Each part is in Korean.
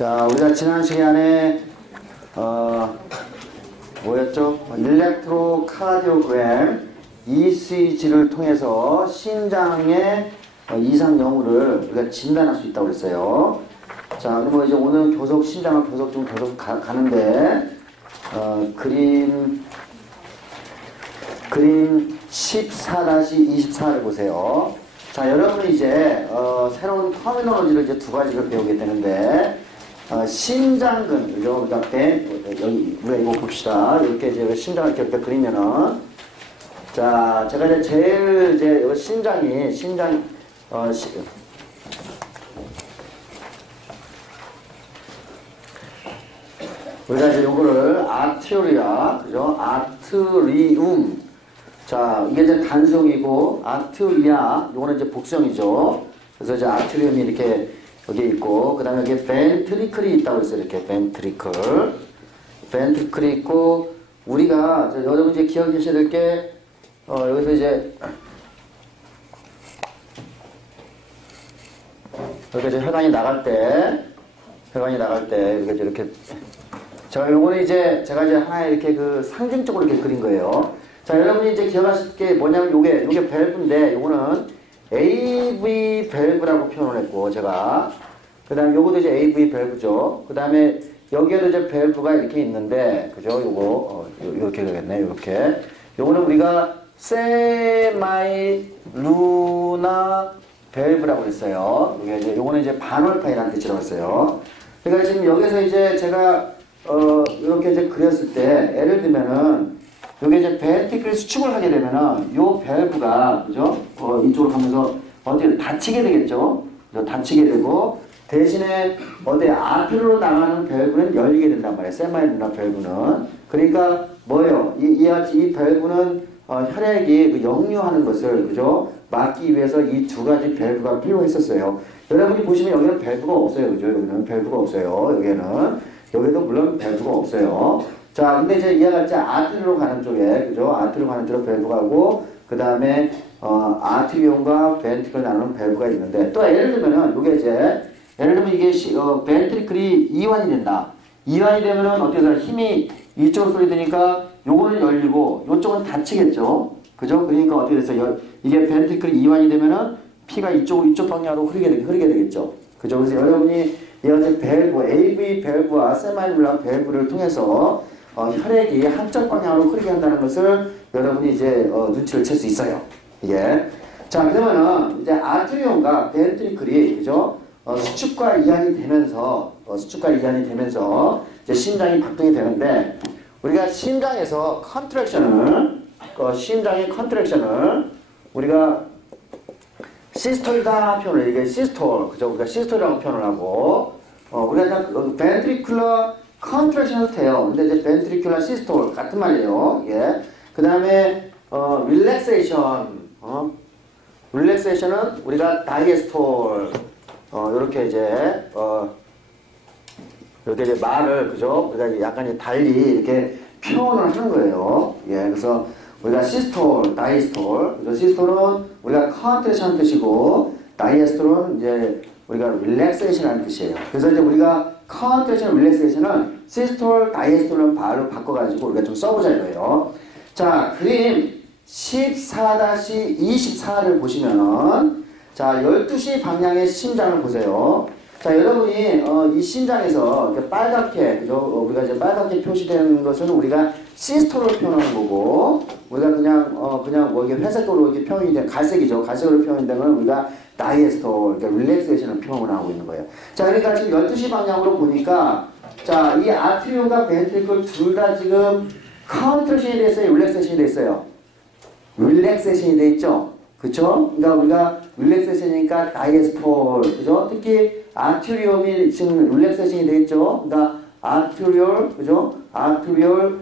자, 우리가 지난 시간에 뭐였죠? 일렉트로카디오그램 ECG를 통해서 심장의 이상 여부를 우리가 진단할 수 있다고 그랬어요. 자, 그럼 이제 오늘 교석 심장을 교석 가는데 그림 14-24를 보세요. 자, 여러분이 이제 새로운 터미널로지를 이제 두 가지를 배우게 되는데 심장근, 그죠? 여기 우리가 이거 봅시다. 이렇게 이제 심장을 이렇게 그리면은, 자, 제가 이제 제일 이제 우리가 이제 요거를 아티오리아, 그죠? 아트리움. 자, 이게 이제 단성이고, 아트리아, 요거는 이제 복성이죠. 그래서 이제 아트리움이 이렇게 여기 있고, 그 다음에 여기 벤트리클이 있다고 했어요. 이렇게 벤트리클이 있고, 우리가, 여러분 이제 기억해 주셔야 될 게, 여기서 이제, 여기 이제 혈관이 나갈 때, 이렇게, 자, 요거는 이제, 제가 이제 하나 이렇게 상징적으로 이렇게 그린 거예요. 자, 여러분이 이제 기억하실 게 뭐냐면, 요게 밸브인데, 요거는 AV 밸브라고 표현을 했고, 제가. 그 다음에 요것도 이제 AV 밸브죠. 그 다음에 여기에도 이제 밸브가 이렇게 있는데, 그죠? 요거, 요렇게 되겠네, 요렇게. 요거는 우리가 세마이 루나 밸브라고 했어요. 요거는 이제 반월파이라는 뜻이라고 했어요. 그러니까 지금 여기서 이제 제가, 이렇게 이제 그렸을 때, 예를 들면은, 요게 이제 벤트리클 수축을 하게 되면은, 요 밸브가, 그죠? 이쪽으로 가면서 어떻게 다치게 되겠죠? 다치게 되고, 대신에 아트로 나가는 밸브는 열리게 된단 말이에요. 세마이루나 밸브는. 그러니까 뭐예요? 이 밸브는 혈액이 역류하는 것을, 그죠? 막기 위해서 이 두 가지 밸브가 필요했었어요. 여러분이 보시면 여기는 밸브가 없어요. 그죠? 여기는 밸브가 없어요. 여기도 물론 밸브가 없어요. 자, 근데 이제 이해가 갈지 아트리로 가는 쪽에, 그죠? 아트리로 가는 쪽으로 밸브가 하고, 그 다음에, 아트리온과 벤트리클을 나누는 밸브가 있는데, 또 예를 들면은, 예를 들면 이게, 벤트리클이 이완이 된다. 이완이 되면은 어떻게 해서 힘이 이쪽으로 쏠리니까 요거는 열리고, 요쪽은 닫히겠죠? 그죠? 그러니까 어떻게 됐어요? 이게 벤트리클이 이완이 되면은 피가 이쪽 방향으로 흐르게 되겠죠? 그죠? 그래서 여러분이 이제 밸브, AV 밸브와 세마이루나 밸브를 통해서 혈액이 한쪽 방향으로 흐르게 한다는 것을 여러분이 이제 눈치를 챌 수 있어요. 이게. 자, 그러면은 이제 아트리온과 벤트리클이, 그죠? 수축과 이완이 되면서 이제 심장이 박동이 되는데, 우리가 심장에서 심장의 컨트랙션을 우리가 시스톨이다 표현을, 이게 시스톨, 그죠? 우리가 시스톨이라고 표현을 하고, 우리가 벤트리큘러 컨트랙션도 돼요. 근데 이제 벤트리큘러 시스톨 같은 말이에요. 예. 그 다음에 릴렉세이션은 우리가 다이에스톨, 요렇게 이제 말을, 그죠? 우리가 약간 달리 이렇게 표현을 하는 거예요. 예. 그래서 우리가 시스톨, 다이에스톨. 그래서 시스톨은 우리가 컨트랙션 뜻이고, 다이에스톨은 이제 우리가 릴렉세이션이라는 뜻이에요. 그래서 이제 우리가 컨트랙션, 릴렉세이션은 시스톨, 다이에스톨은 바로 바꿔가지고 우리가 좀 써보자 이거예요. 자, 그림 14-24를 보시면은, 자, 12시 방향의 심장을 보세요. 자, 여러분이, 이 심장에서 이렇게 빨갛게, 그죠? 우리가 이제 빨갛게 표시되는 것은 우리가 시스톨을 표현하는 거고, 우리가 그냥 뭐 이게 회색으로 이렇게 표현이 된, 갈색이죠. 갈색으로 표현된 건 우리가 다이에스톨, 그러니까 릴렉세이션을 표현을 하고 있는 거예요. 자, 그러니까 지금 12시 방향으로 보니까, 자, 이 아트리온과 벤트리클 둘 다 지금 컨트랙션이 됐어요? 릴렉세이션이 됐어요? 릴렉세이션이 돼 있죠? 그쵸? 그러니까 우리가 릴렉세이션이니까 다이에스톨, 그죠? 특히 아트리움이 지금 릴렉세이션이 돼 있죠? 그러니까 아트리올, 그죠? 아트리올,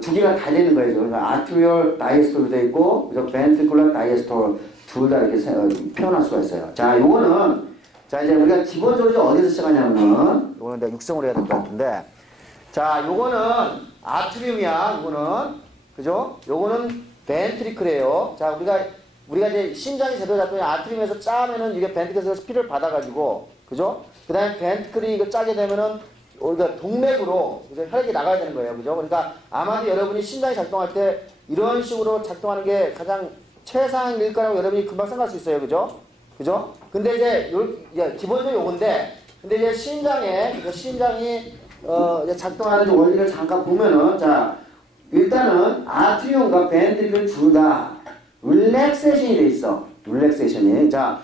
두 개가 달리는 거예요. 그러니까 아트리올 다이에스톨도 돼 있고, 그죠? 벤트리클러 다이에스톨 둘 다 이렇게 표현할 수가 있어요. 자, 요거는, 자, 이제 우리가 기본적으로 어디서 시작하냐면은, 요거는 내가 육성으로 해야 될 것 같은데, 자, 요거는 아트리움이야, 요거는. 그죠? 요거는 벤트리클이에요. 자, 우리가 이제 심장이 제대로 잡히면 아트리움에서 짜면은 이게 벤트리클에서 피를 받아가지고, 그죠? 그 다음에 벤트클이 이거 짜게 되면은 우리가 동맥으로 그죠? 혈액이 나가야 되는 거예요. 그죠? 그러니까 아마도 여러분이 심장이 작동할 때 이런 식으로 작동하는 게 가장 최상일 거라고 여러분이 금방 생각할 수 있어요. 그죠? 그죠? 근데 이제 기본적으로 요건데, 근데 이제 심장이 이제 작동하는 원리를 잠깐 보면은, 자, 일단은 아트리움과 벤트리클 둘 다 릴렉세이션이 돼 있어. 릴렉세이션이. 자,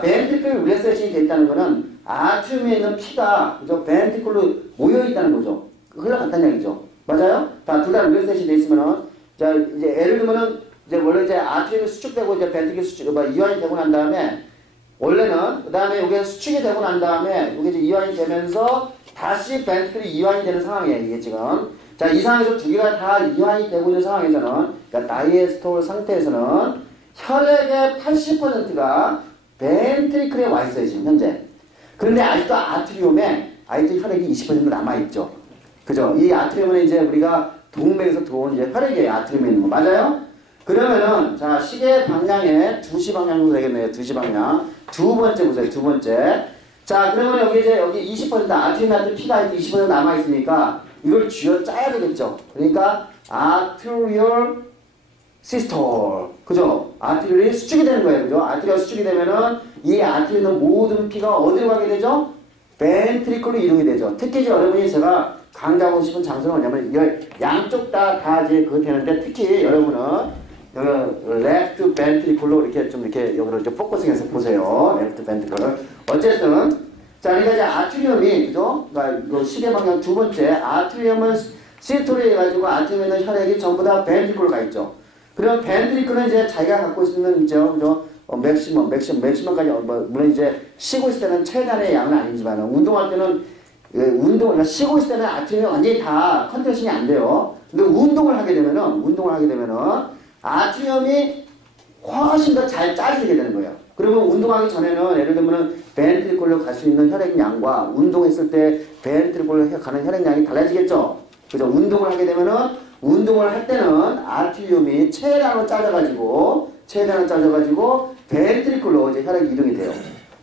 벤트리클 릴렉세이션이 돼 있다는 거는 아트리움에 있는 피가, 그죠? 벤트리클로 모여 있다는 거죠. 흘러갔다는 얘기죠. 맞아요? 둘 다 릴렉세이션이 돼 있으면은, 자, 이제 예를 들면은, 이제 원래 이제 아트리움이 수축되고 이제 벤트리클 이완이 되고 난 다음에, 원래는 그 다음에 이게 수축이 되고 난 다음에 이게 이제 이완이 되면서 다시 벤트클이 이완이 되는 상황이에요. 이게 지금. 자, 이 상황에서 두 개가 다 이완이 되고 있는 상황에서는, 그러니까 다이에스톨 상태에서는 혈액의 80%가 벤트리클에 와 있어요, 지금 현재. 그런데 아직도 아트리움에 혈액이 20% 남아있죠. 그죠? 이 아트리움은 이제 우리가 동맥에서 들어온 이제 혈액이에요. 아트리움에 있는 거. 맞아요? 그러면은, 자, 시계 방향에 2시 방향 정도 되겠네요. 2시 방향. 두 번째 보세요. 두 번째. 자, 그러면 여기 이제 여기 20% 아트리움에 피가 20% 남아있으니까 이걸 쥐어 짜야 되겠죠. 그러니까 arterial systole. 그죠? 아트리얼이 수축이 되는 거예요. 그죠? 아트리얼 수축이 되면은 이 아트리얼에 있는 모든 피가 어디로 가게 되죠? 벤트리클로 이동이 되죠. 특히 이제 여러분이 제가 강조하고 싶은 장소는 뭐냐면 양쪽 다 이제 그거 되는데 특히 여러분은 여기 left ventricular로 이렇게 좀 이렇게 여기를 좀 포커싱해서 보세요. left ventricular. 어쨌든 자, 그러니까 이제 아트리움이 그죠? 그러니까 이거 시계 방향 두 번째 아트리움은 시스톨에 해가지고 아트리움에 있는 혈액이 전부 다 벤트리클로 가 있죠. 그럼 벤트리클은 이제 자기가 갖고 있는 그죠? 맥시멈까지 물론 이제 쉬고 있을 때는 최단의 양은 아니지만 운동할 때는 그러니까 쉬고 있을 때는 아트리움이 완전히 다 컨트롤이 안 돼요. 근데 운동을 하게 되면은 아트리움이 훨씬 더 잘 짜지게 되는 거예요. 그러면 운동하기 전에는 예를 들면 벤트리클로 갈 수 있는 혈액량과 운동했을 때 벤트리클로 가는 혈액량이 달라지겠죠. 그죠? 운동을 하게 되면은 운동을 할 때는 아트리움이 최대한으로 짜져가지고 벤트리클로 이제 혈액이 이동이 돼요.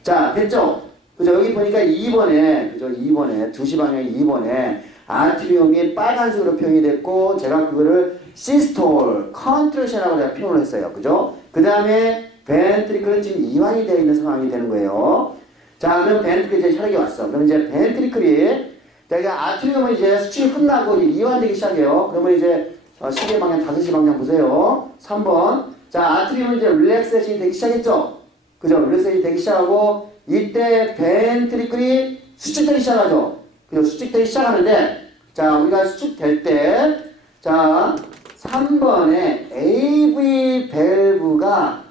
자, 됐죠? 그죠? 여기 보니까 2번에, 그죠? 2시 방향 2번에 아트리움이 빨간색으로 표현이 됐고, 제가 그거를 시스톨, 컨트랙션이라고 제가 표현을 했어요. 그죠? 그 다음에 벤트리클은 지금 이완이 되어 있는 상황이 되는 거예요. 자, 그럼 벤트리클 이제 혈액이 왔어. 그럼 이제 벤트리클이, 그러니까 아트리움은 이제 수축이 끝나고 이완되기 시작해요. 그러면 이제 시계 방향 5시 방향 보세요. 3번. 자, 아트리움은 이제 릴렉세이션이 되기 시작했죠? 그죠? 릴렉세이션이 되기 시작하고, 이때 벤트리클이 수축되기 시작하죠? 그죠? 수축되기 시작하는데, 자, 우리가 수축될 때, 자, 3번에 AV 밸브가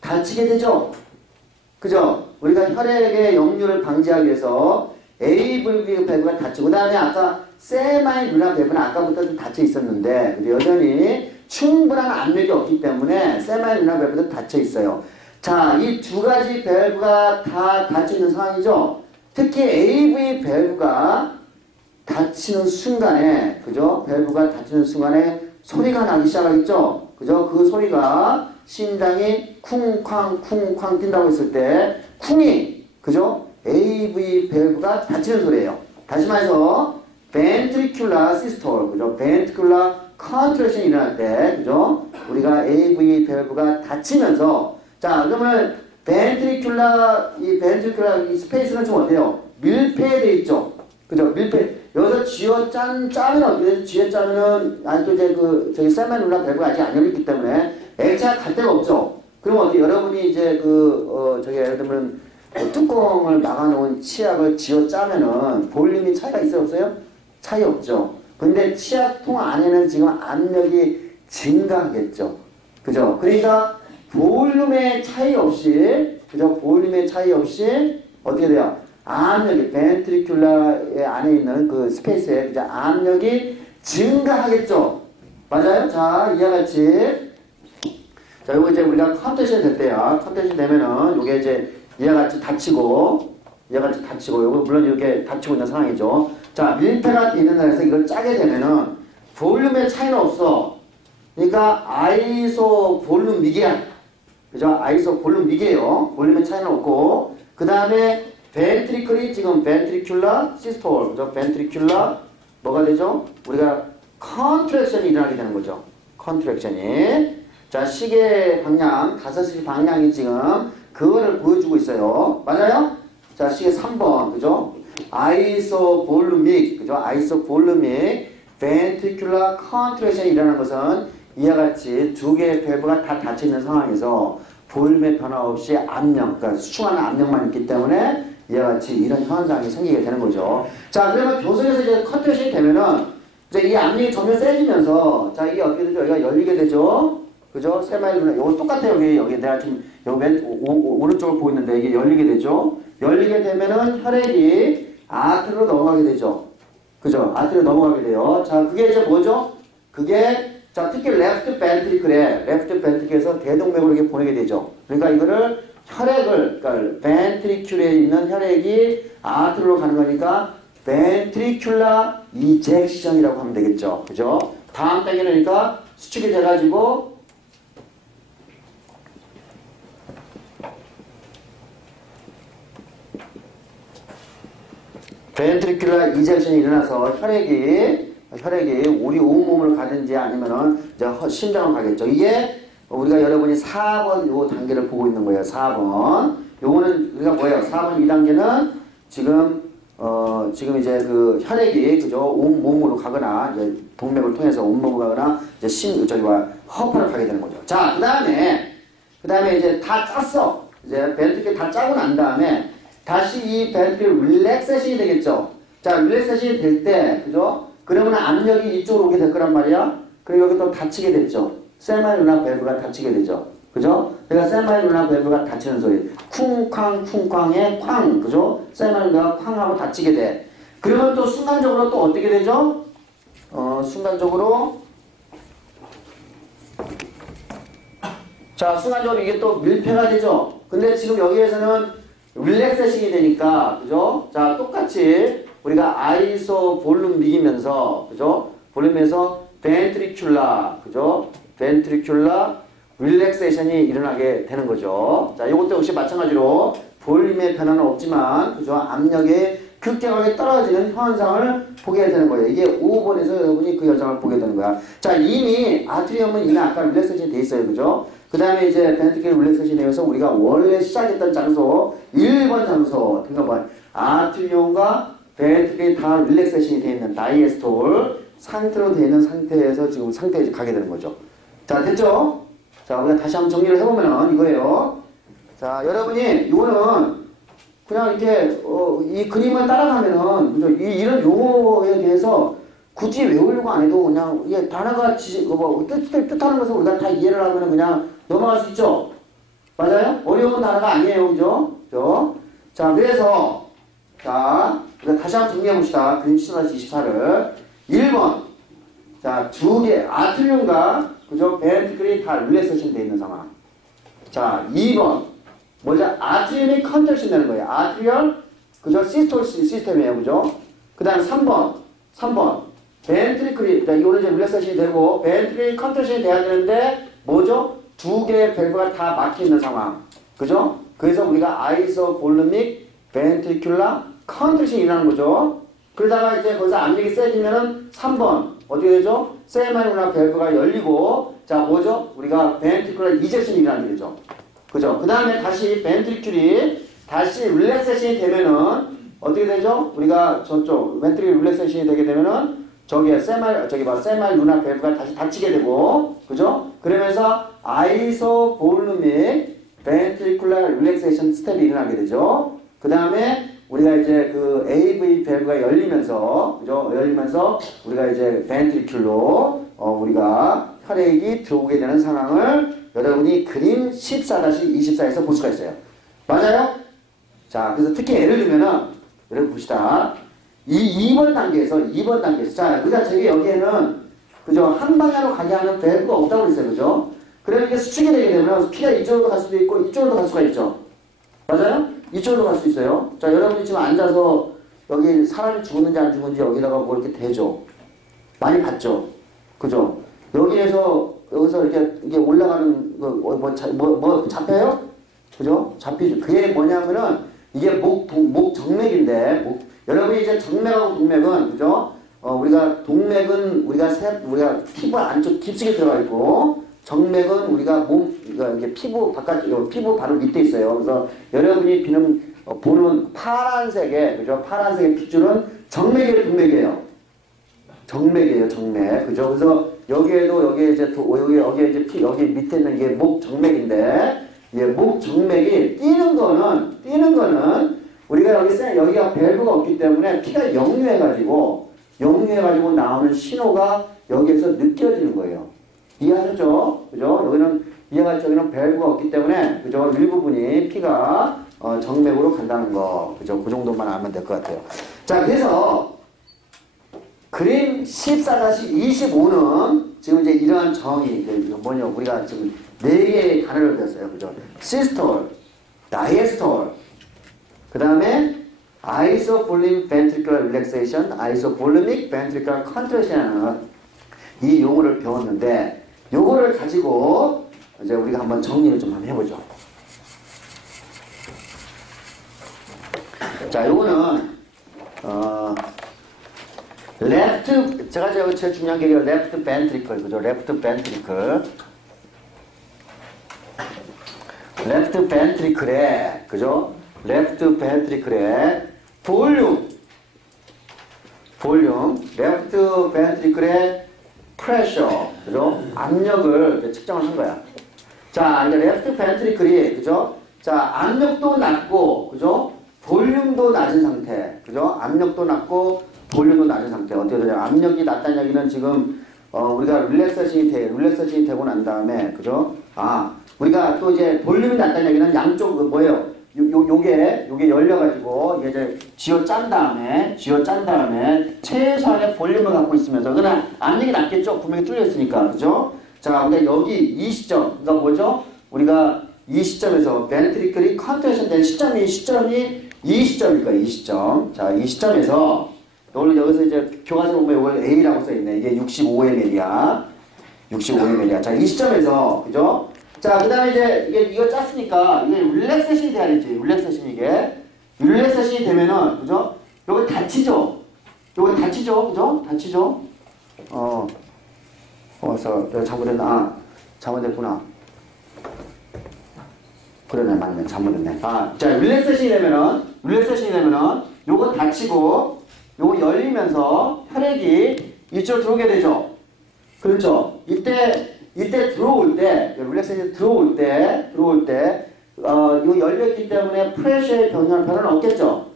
닫히게 되죠? 그죠? 우리가 혈액의 역류를 방지하기 위해서 AV 밸브가 닫히고, 그 다음에 아까 세마이 루나 밸브는 아까부터 좀 닫혀 있었는데, 여전히 충분한 압력이 없기 때문에 세마이 루나 밸브도 닫혀 있어요. 자, 이 두 가지 밸브가 다 닫혀 있는 상황이죠? 특히 AV 밸브가 닫히는 순간에, 그죠? 밸브가 닫히는 순간에 소리가 나기 시작하겠죠? 그죠? 그 소리가 심장이 쿵쾅 뛴다고 했을 때, 쿵이, 그죠? AV 밸브가 닫히는 소리예요. 다시 말해서, ventricular systole, 그죠? ventricular contraction이 일어날 때, 그죠? 우리가 AV 밸브가 닫히면서, 자, 그러면 이 ventricular 이 스페이스는 좀 어때요? 밀폐되어 있죠? 그죠? 밀폐. 여기서 쥐어 짜면 어떻게 되죠? 쥐어 짜면은, 아직도 이제 저기 세마룰라 밸브가 아직 안 열렸기 때문에 액체가 갈 데가 없죠? 그럼 어떻게, 여러분이 이제 저기 예를 들면, 뚜껑을 막아놓은 치약을 쥐어 짜면은 볼륨이 차이가 있어요? 없어요? 차이 없죠? 근데 치약통 안에는 지금 압력이 증가하겠죠? 그죠? 그러니까 볼륨의 차이 없이, 그죠? 볼륨의 차이 없이 어떻게 돼요? 압력이, 벤트리큘라의 안에 있는 그 스페이스에, 그죠? 압력이 증가하겠죠? 맞아요? 자, 이와 같이. 자, 요거 이제 우리가 컨텐션 될 때야. 컨텐션 되면은, 요게 이제 이와 같이 닫히고, 요거 물론 이렇게 닫히고 있는 상황이죠. 자, 밀폐가 있는 날에서 이걸 짜게 되면은, 볼륨의 차이는 없어. 그러니까, 아이소 볼륨 미개야. 그죠? 아이소 볼륨 미개예요. 볼륨의 차이는 없고, 그 다음에 벤트리클이 지금 벤트리큘라 시스톨, 그죠? 벤트리큘라 뭐가 되죠? 우리가 컨트랙션이 일어나게 되는 거죠. 컨트랙션이. 자, 시계 방향, 5시 방향이 지금 그거를 보여주고 있어요. 맞아요? 자, 시계 3번, 그죠? 아이소볼루믹, 그죠? 아이소볼루믹 벤트리큘라 컨트랙션이 일어나는 것은 이와 같이 두 개의 밸브가 다 닫혀 있는 상황에서 볼륨의 변화 없이 압력, 그러니까 수축하는 압력만 있기 때문에 이와 같이 이런 현상이 생기게 되는 거죠. 자, 그러면 교선에서 이제 컨트랙션이 되면은 이제 이 압력이 점점 세지면서 자, 이게 어떻게 되죠? 여기가 열리게 되죠. 그죠? 세마일루나 요거 똑같아요. 여기 내가 지금 여기 오른쪽을 보고 있는데 이게 열리게 되죠. 열리게 되면은 혈액이 아트로 넘어가게 되죠. 그죠? 아트로 넘어가게 돼요. 자, 그게 이제 뭐죠? 그게 자, 특히 레프트 벤트리클에서 대동맥으로 이렇게 보내게 되죠. 그러니까 이거를 혈액을, 그러니까 벤트리큘에 있는 혈액이 아트로 가는 거니까 벤트리큘라 이젝션이라고 하면 되겠죠. 그죠? 다음 단계는 그러니까 수축이 돼가지고 벤트리큘라 이젝션이 일어나서 혈액이 우리 온몸을 가든지 아니면은 이제 심장을 가겠죠. 이게 우리가 여러분이 4번 요 단계를 보고 있는 거예요. 4번. 요거는 우리가 뭐예요? 4번 이 단계는 지금 지금 이제 그 혈액이 그죠? 온몸으로 가거나 이제 동맥을 통해서 온몸으로 가거나 이제 허파를 가게 되는 거죠. 자, 그다음에 이제 다 짰어. 이제 벤트리클 다 짜고 난 다음에 다시 이 벤트리클 릴렉세이션이 되겠죠. 자, 릴렉세이션이 될 때 그죠? 그러면 압력이 이쪽으로 오게 될 거란 말이야. 그리고 여기 또 닫히게 됐죠. 세마일루나 밸브가 닫히게 되죠. 그죠? 그러니까 세마일루나 밸브가 닫히는 소리. 쿵쾅쿵쾅의 쾅. 그죠? 세마일루나가 쾅하고 닫히게 돼. 그러면 또 순간적으로 또 어떻게 되죠? 순간적으로 이게 또 밀폐가 되죠. 근데 지금 여기에서는 릴렉세이션이 되니까 그죠? 자, 똑같이 우리가 아이소볼루믹이면서 그죠? 볼륨에서 벤트리큘라 그죠? 벤트리큘라 릴렉세이션이 일어나게 되는 거죠. 자, 이것도 역시 마찬가지로 볼륨의 변화는 없지만 그죠? 압력이 급격하게 떨어지는 현상을 보게 되는 거예요. 이게 5번에서 여러분이 그 현상을 보게 되는 거야. 자, 이미 아트리움은 이미 아까 릴렉세이션이 돼 있어요. 그죠? 그 다음에 이제 벤트리큘 릴렉세이션에 의해서 우리가 원래 시작했던 장소 1번 장소 그러니까 뭐 아트리움과 벤트리클이 다 릴렉세이션이 되어 있는 다이에스톨 상태로 되어 있는 상태에서 지금 상태에 가게 되는 거죠. 자, 됐죠? 자, 우리가 다시 한번 정리를 해보면 이거예요. 자, 여러분이 이거는 그냥 이렇게 이 그림을 따라가면은 그죠? 이런 용어에 대해서 굳이 외우려고 안 해도 그냥 이게 단어가 뜻하는 것을 우리가 다 이해를 하면 그냥 넘어갈 수 있죠. 맞아요? 어려운 단어가 아니에요, 그죠? 그죠? 자, 그래서 자, 우리가 다시 한번 정리해 봅시다. 그림 14-24를 1번 자, 두 개 아트리움과 그죠? 벤트리클이 다 릴렉세이션 되어 있는 상황. 자, 2번 뭐죠? 아트리움이 컨트랙션 되는 거예요. 아트리얼 그죠? 시스톨 시스템이에요, 그죠? 그 다음 3번 벤트리클이 이거는 이제 릴렉세이션이 되고 벤트리클 컨트랙션이 돼야 되는데 뭐죠? 두 개의 밸브가 다 막혀 있는 상황. 그죠? 그래서 우리가 아이소볼루믹 벤트리큘라 컨트랙션이 일어나는 거죠. 그러다가 이제 거기서 압력이 세지면은 3번 어떻게 되죠? 세마일루나 밸브가 열리고 자 뭐죠? 우리가 벤트리큘라 이젝션이 일어나게 되죠. 그죠? 그 다음에 다시 벤트리큘이 다시 릴렉세이션이 되면은 어떻게 되죠? 우리가 저쪽 벤트리큘 릴렉세이션이 되게 되면은 세마일루나 밸브가 다시 닫히게 되고 그죠? 그러면서 아이소볼루믹 벤트리큘라 릴렉세이션 스텝이 일어나게 되죠. 그 다음에 우리가 이제 그 AV 밸브가 열리면서 그죠? 열리면서 우리가 이제 벤트리큘로 우리가 혈액이 들어오게 되는 상황을 여러분이 그림 14-24에서 볼 수가 있어요. 맞아요? 자, 그래서 특히 예를 들면은 여러분 봅시다. 2번 단계에서 자, 우리가 저기 여기에는 그죠? 한 방향으로 가게 하는 밸브가 없다고 그랬어요. 그죠? 그러니까 수축이 되게 되면 피가 이쪽으로 갈 수도 있고 이쪽으로 갈 수가 있죠. 맞아요? 이쪽으로 갈 수 있어요. 자, 여러분이 지금 앉아서 여기 사람이 죽었는지 안 죽었는지 여기다가 뭐 이렇게 대죠. 많이 봤죠. 그죠? 여기서 이렇게 올라가는 뭐 잡혀요? 그죠? 잡히죠. 그게 뭐냐면은 이게 목 정맥인데, 여러분이 이제 정맥하고 동맥은, 그죠? 우리가 동맥은 우리가 피부 안쪽 깊숙이 들어가 있고, 정맥은 우리가 이게 피부 피부 바로 밑에 있어요. 그래서 여러분이 보는 파란색의, 그죠? 파란색의 핏줄은 정맥이에요, 동맥이에요? 정맥이에요, 정맥. 그죠? 그래서 여기에 이제 여기 밑에 있는 이게 목 정맥인데, 목 정맥이 뛰는 거는 우리가 여기가 밸브가 없기 때문에 피가 역류해가지고 나오는 신호가 여기에서 느껴지는 거예요. 이해하셨죠? 그죠? 여기는 밸브가 없기 때문에, 그죠? 일부분이 피가 정맥으로 간다는 거. 그죠? 그 정도만 알면 될 것 같아요. 자, 그래서 그림 14-25는 지금 이제 이러한 정의, 우리가 지금 4개의 단어를 배웠어요. 그죠? 시스톨, 다이에스톨, 그 다음에 아이소볼릭 ventricular relaxation, 아이소볼릭 ventricular contraction이라는 이 용어를 배웠는데, 요거를 가지고 이제 우리가 한번 정리를 좀 한번 해보죠. 자, 요거는 left, 제가 제일 중요한 게 left ventricle, 그죠? left ventricle에, 그죠? left ventricle에 볼륨, left ventricle에 pressure, 그죠? 압력을 측정을 한 거야. 자, 이제 left ventricle이, 그죠? 자, 압력도 낮고, 그죠? 볼륨도 낮은 상태, 그죠? 압력도 낮고 볼륨도 낮은 상태. 어떻게 되냐? 압력이 낮다는 얘기는 지금 우리가 릴렉세이션이 되고 난 다음에, 그죠? 우리가 또 이제 볼륨이 낮다는 얘기는 양쪽 뭐예요? 요게 열려가지고 이게 이제 쥐어짠 다음에 최소한의 볼륨을 갖고 있으면서, 그러나 압력이 낮겠죠? 구멍이 뚫려 있으니까, 그죠? 자, 근데 여기 이 시점, 그러니까 뭐죠? 우리가 이 시점에서 벤트리클이 컨트랙션 된 시점이 이 시점일 거예요. 이 시점. 자, 이 시점에서 여기서 이제 교과서 보면 이걸 A라고 써있네. 이게 65mm야. 65mm. 자, 이 시점에서, 그죠? 자, 그 다음에 이제 이거 짰으니까 이게 릴렉세이션이 돼야 되지. 릴렉세이션이 되면은, 그죠? 요거 다치죠? 그죠? 다치죠? 내가 잘못했구나. 그러네, 맞네. 잘못했네. 자, 릴렉세이션이 되면은 요거 다치고 요거 열리면서 혈액이 이쪽으로 들어오게 되죠. 그렇죠? 이때 들어올 때, 릴렉세이션 들어올 때, 이거 열렸기 때문에 프레셔의 변화는 없겠죠?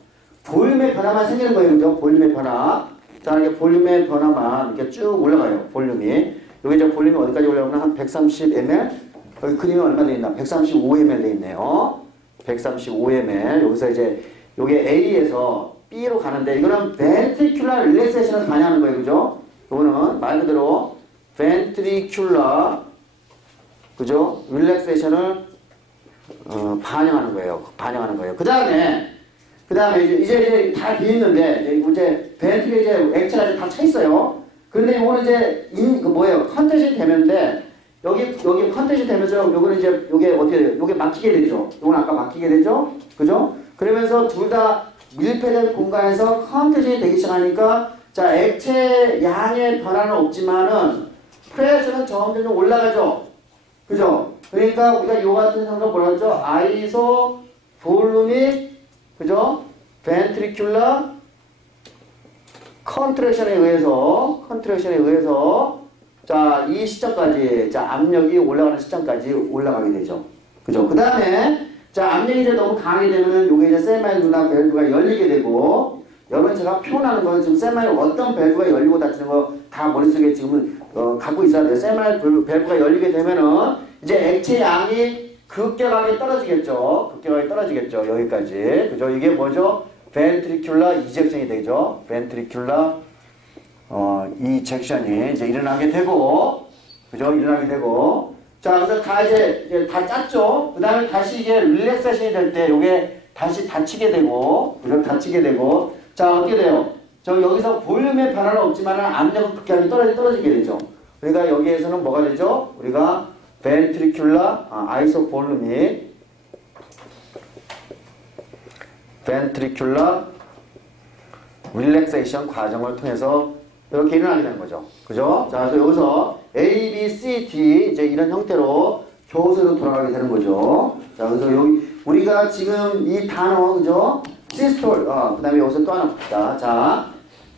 볼륨의 변화만 생기는 거예요. 그죠? 볼륨의 변화. 자, 이게 볼륨의 변화만 이렇게 쭉 올라가요. 볼륨이. 여기 이제 볼륨이 어디까지 올라가면 한 130ml? 여기 그림이 얼마 돼 있나? 135ml 돼 있네요. 135ml. 여기서 이제 요게 A에서 B로 가는데, 이거는 ventricular relaxation을 반영하는 거예요. 그죠? 요거는 말 그대로 ventricular, 그죠? relaxation을 반영하는 거예요. 그 다음에 이제 다 돼 있는데, 이제 ventricle에 이제 액체가 다 차 있어요. 그런데 요거는 이제 컨텐션이 되는데, 여기 컨텐션이 되면서 요거는 이제 요게 어떻게 돼요? 요게 막히게 되죠. 요건 아까 막히게 되죠. 그죠? 그러면서 둘 다 밀폐된 공간에서 컨텐션이 되기 시작하니까, 자, 액체 양의 변화는 없지만은 프레셔는 점점 올라가죠. 그죠? 그러니까 우리가 요 같은 상황을 뭐라 그러죠? 아이소 볼륨이, 그죠? ventricular contraction에 의해서 자, 이 시점까지, 자, 압력이 올라가는 시점까지 올라가게 되죠. 그죠? 그 다음에, 자, 압력이 이제 너무 강하게 되면은 요게 이제 세마이드나 밸브가 열리게 되고, 여러분 제가 표현하는 건 지금 세마이드 어떤 밸브가 열리고 닫히는 거 다 머릿속에 지금은 갖고 있어야 돼요. 세마이드 밸브가 열리게 되면은 이제 액체 양이 급격하게 떨어지겠죠. 여기까지. 그죠? 이게 뭐죠? ventricular ejection이 되죠. ventricular 이젝션이 이제 일어나게 되고, 그죠? 자, 그래서 이제 다 짰죠? 그 다음에 다시 이게 릴렉세이션이 될 때, 요게 다시 닫히게 되고, 그죠? 자, 어떻게 돼요? 여기서 볼륨의 변화는 없지만 압력은 극격하게 떨어지게 되죠. 그러니까 여기에서는 뭐가 되죠? 우리가 ventricular, 아이소볼륨이 ventricular relaxation 과정을 통해서 이렇게 일어나게 되는 거죠. 그죠? 자, 그래서 여기서 A, B, C, D 이제 이런 형태로 교수로 돌아가게 되는 거죠. 자, 그래서 여기 우리가 지금 이 단어, 그죠? 시스톨, 그 다음에 여기서 또 하나 봅시다.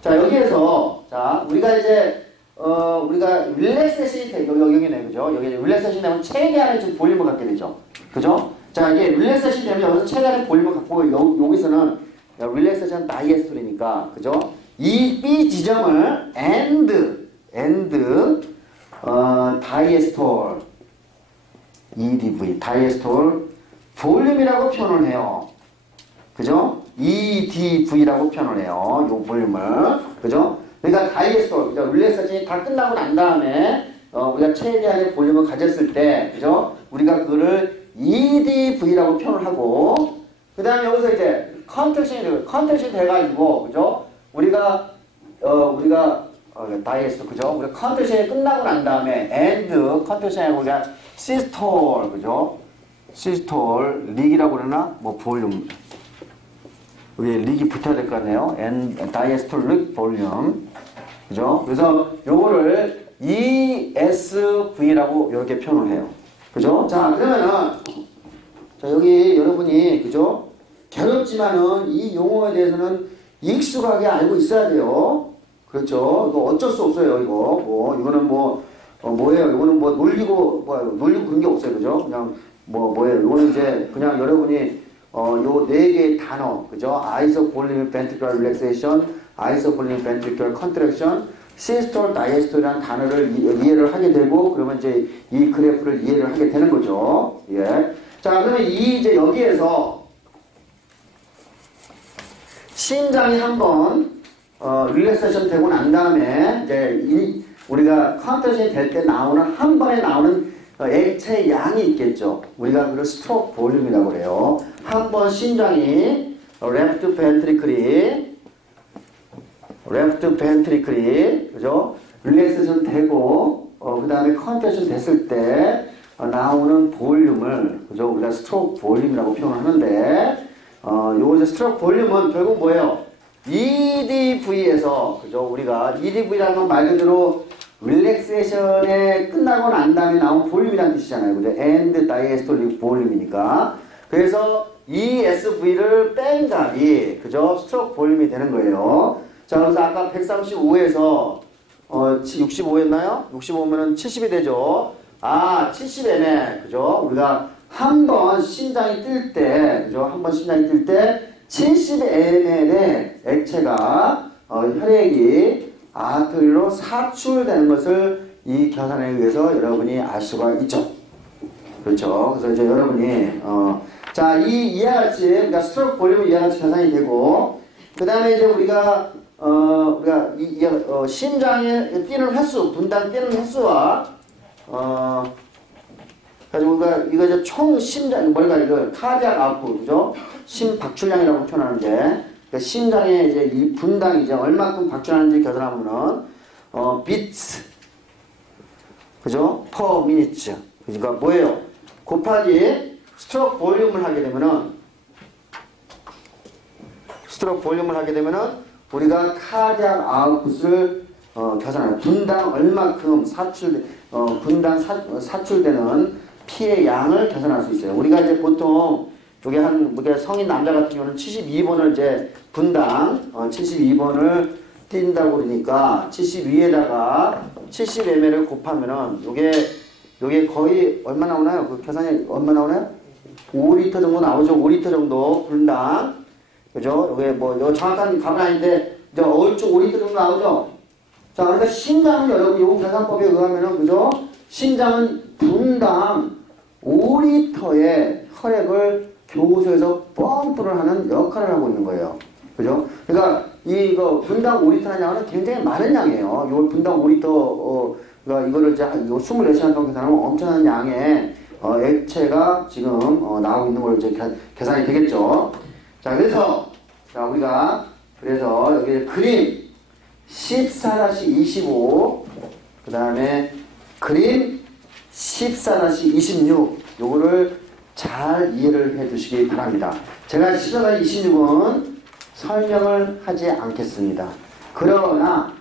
자, 여기에서, 자, 우리가 이제, 우리가 릴렉세이션이 되, 여기네, 그죠? 여기 릴렉세이션 되면 체계 안에 좀 볼륨을 갖게 되죠. 그죠? 자, 이게 릴렉세이션 되면 여기서 체계 안에 볼륨을 갖고, 여기서는 릴렉세이션 다이에스톨이니까, 그죠? 이 B 지점을 다이에스톨, EDV, 다이에스톨 볼륨이라고 표현을 해요. 그죠? EDV라고 표현을 해요. 요 볼륨을. 그죠? 그러니까 다이에스톨, 그죠? 릴렉세이션이 다 끝나고 난 다음에, 우리가 최대한의 볼륨을 가졌을 때, 그죠? 우리가 그거를 EDV라고 표현을 하고, 그 다음에 여기서 이제 컨트랙션이 돼가지고, 그죠? 우리가 다이에스톨, 그죠? 우리가 컨트랙션이 끝나고 난 다음에, 엔드 컨트랙션에 우리가 시스톨, 그죠? 시스톨, 릭이라고 그러나? 뭐, 볼륨. 여기 릭이 붙어야 될 거 같네요. 다이에스톨 릭 볼륨. 그죠? 그래서 요거를 ESV라고 이렇게 표현을 해요. 그죠? 자, 그러면은, 자, 여기 여러분이, 그죠? 괴롭지만은 이 용어에 대해서는 익숙하게 알고 있어야 돼요. 그렇죠? 이거 어쩔 수 없어요, 이거. 이거는 뭐예요? 이거는 놀리고 그런 게 없어요. 그죠? 그냥, 뭐예요? 이거는 이제 그냥 여러분이 요 네 개의 단어, 그죠? 아이소볼리믹 벤트리큘러 릴렉세이션, 아이소볼리믹 벤트리큘러 컨트랙션, 시스톨, 다이에스톨이라는 단어를 이해를 하게 되고, 그러면 이제 이 그래프를 이해를 하게 되는 거죠. 예. 자, 그러면 이제 여기에서 심장이 한번 릴렉세이션 되고 난 다음에 이제 우리가 컨트랙션이 될 때 한 번에 나오는 액체의 양이 있겠죠. 우리가 그걸 스트로크 볼륨이라고 그래요. 한 번 심장이 레프트 벤트리클이 그죠? 릴렉세이션 되고 그 다음에 컨트랙션 됐을 때 나오는 볼륨을 그죠? 우리가 스트로크 볼륨이라고 표현하는데 요거 스트로크 볼륨은 결국 뭐예요? EDV에서 그죠? 우리가 EDV라는 건 말 그대로 릴렉세이션에 끝나고 난 다음에 나온 볼륨이라는 뜻이잖아요. 그죠? 엔드 다이에스톨릭 볼륨이니까. 그래서 ESV를 뺀 값이 그죠? 스트로크 볼륨이 되는 거예요. 자, 그래서 아까 135에서 65였나요? 65면은 70이 되죠. 70ml 그죠? 우리가 한 번 심장이 뛸 때 그죠? 한 번 심장이 뛸 때 70ml의 액체가 혈액이 아트리로 사출되는 것을 이 계산에 의해서 여러분이 알 수가 있죠. 그렇죠. 그래서 이제 여러분이 자, 이와 같이 그러니까 스트로크 볼륨은 이와 같이 계산이 되고 그 다음에 이제 우리가 심장의 뛰는 횟수, 분당 뛰는 횟수와 가지고 우리가 이거 이제 총 심장 이거 카디악 아웃풋 그죠? 심박출량이라고 표현하는데. 그러니까 심장에 이제 이 분당 이제 얼마큼 박출하는지 계산하면은 비트 그죠? per minute 그러니까 뭐예요? 곱하기 스트로크 볼륨을 하게 되면은 우리가 카디악 아웃풋을 계산해요. 분당 얼마큼 사출되는 피의 양을 계산할 수 있어요. 우리가 이제 보통 이게 성인 남자 같은 경우는 72번을 이제 분당 72번을 뛴다고 그러니까 72에다가 70ml를 곱하면은 요게 거의 얼마 나오나요? 그 계산이 얼마 나오나요? 5리터 정도 나오죠. 5리터 정도 분당. 그죠? 요게 정확한 값은 아닌데 이제 얼추 5리터 정도 나오죠. 자, 그러니까 심장은 여러분 요 계산법에 의하면은 그죠? 심장은 분당 5리터의 혈액을 교소에서 펌프를 하는 역할을 하고 있는 거예요. 그죠? 그러니까 이거 분당 5리터라는 양은 굉장히 많은 양이에요. 이걸 분당 5리터 그러니까 이거를 이제 24시간 동안 계산하면 엄청난 양의 액체가 지금 나오고 있는 걸로 이제 계산이 되겠죠. 자, 그래서 여기 그림 14-25 그 다음에 그림 14-26 요거를 잘 이해를 해 두시기 바랍니다. 제가 14-26은 설명을 하지 않겠습니다. 그러나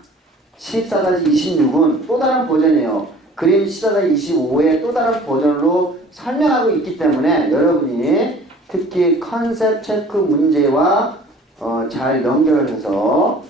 14-26은 또 다른 버전이에요. 그림 14-25의 또 다른 버전으로 설명하고 있기 때문에 여러분이 특히 컨셉 체크 문제와 잘 연결해서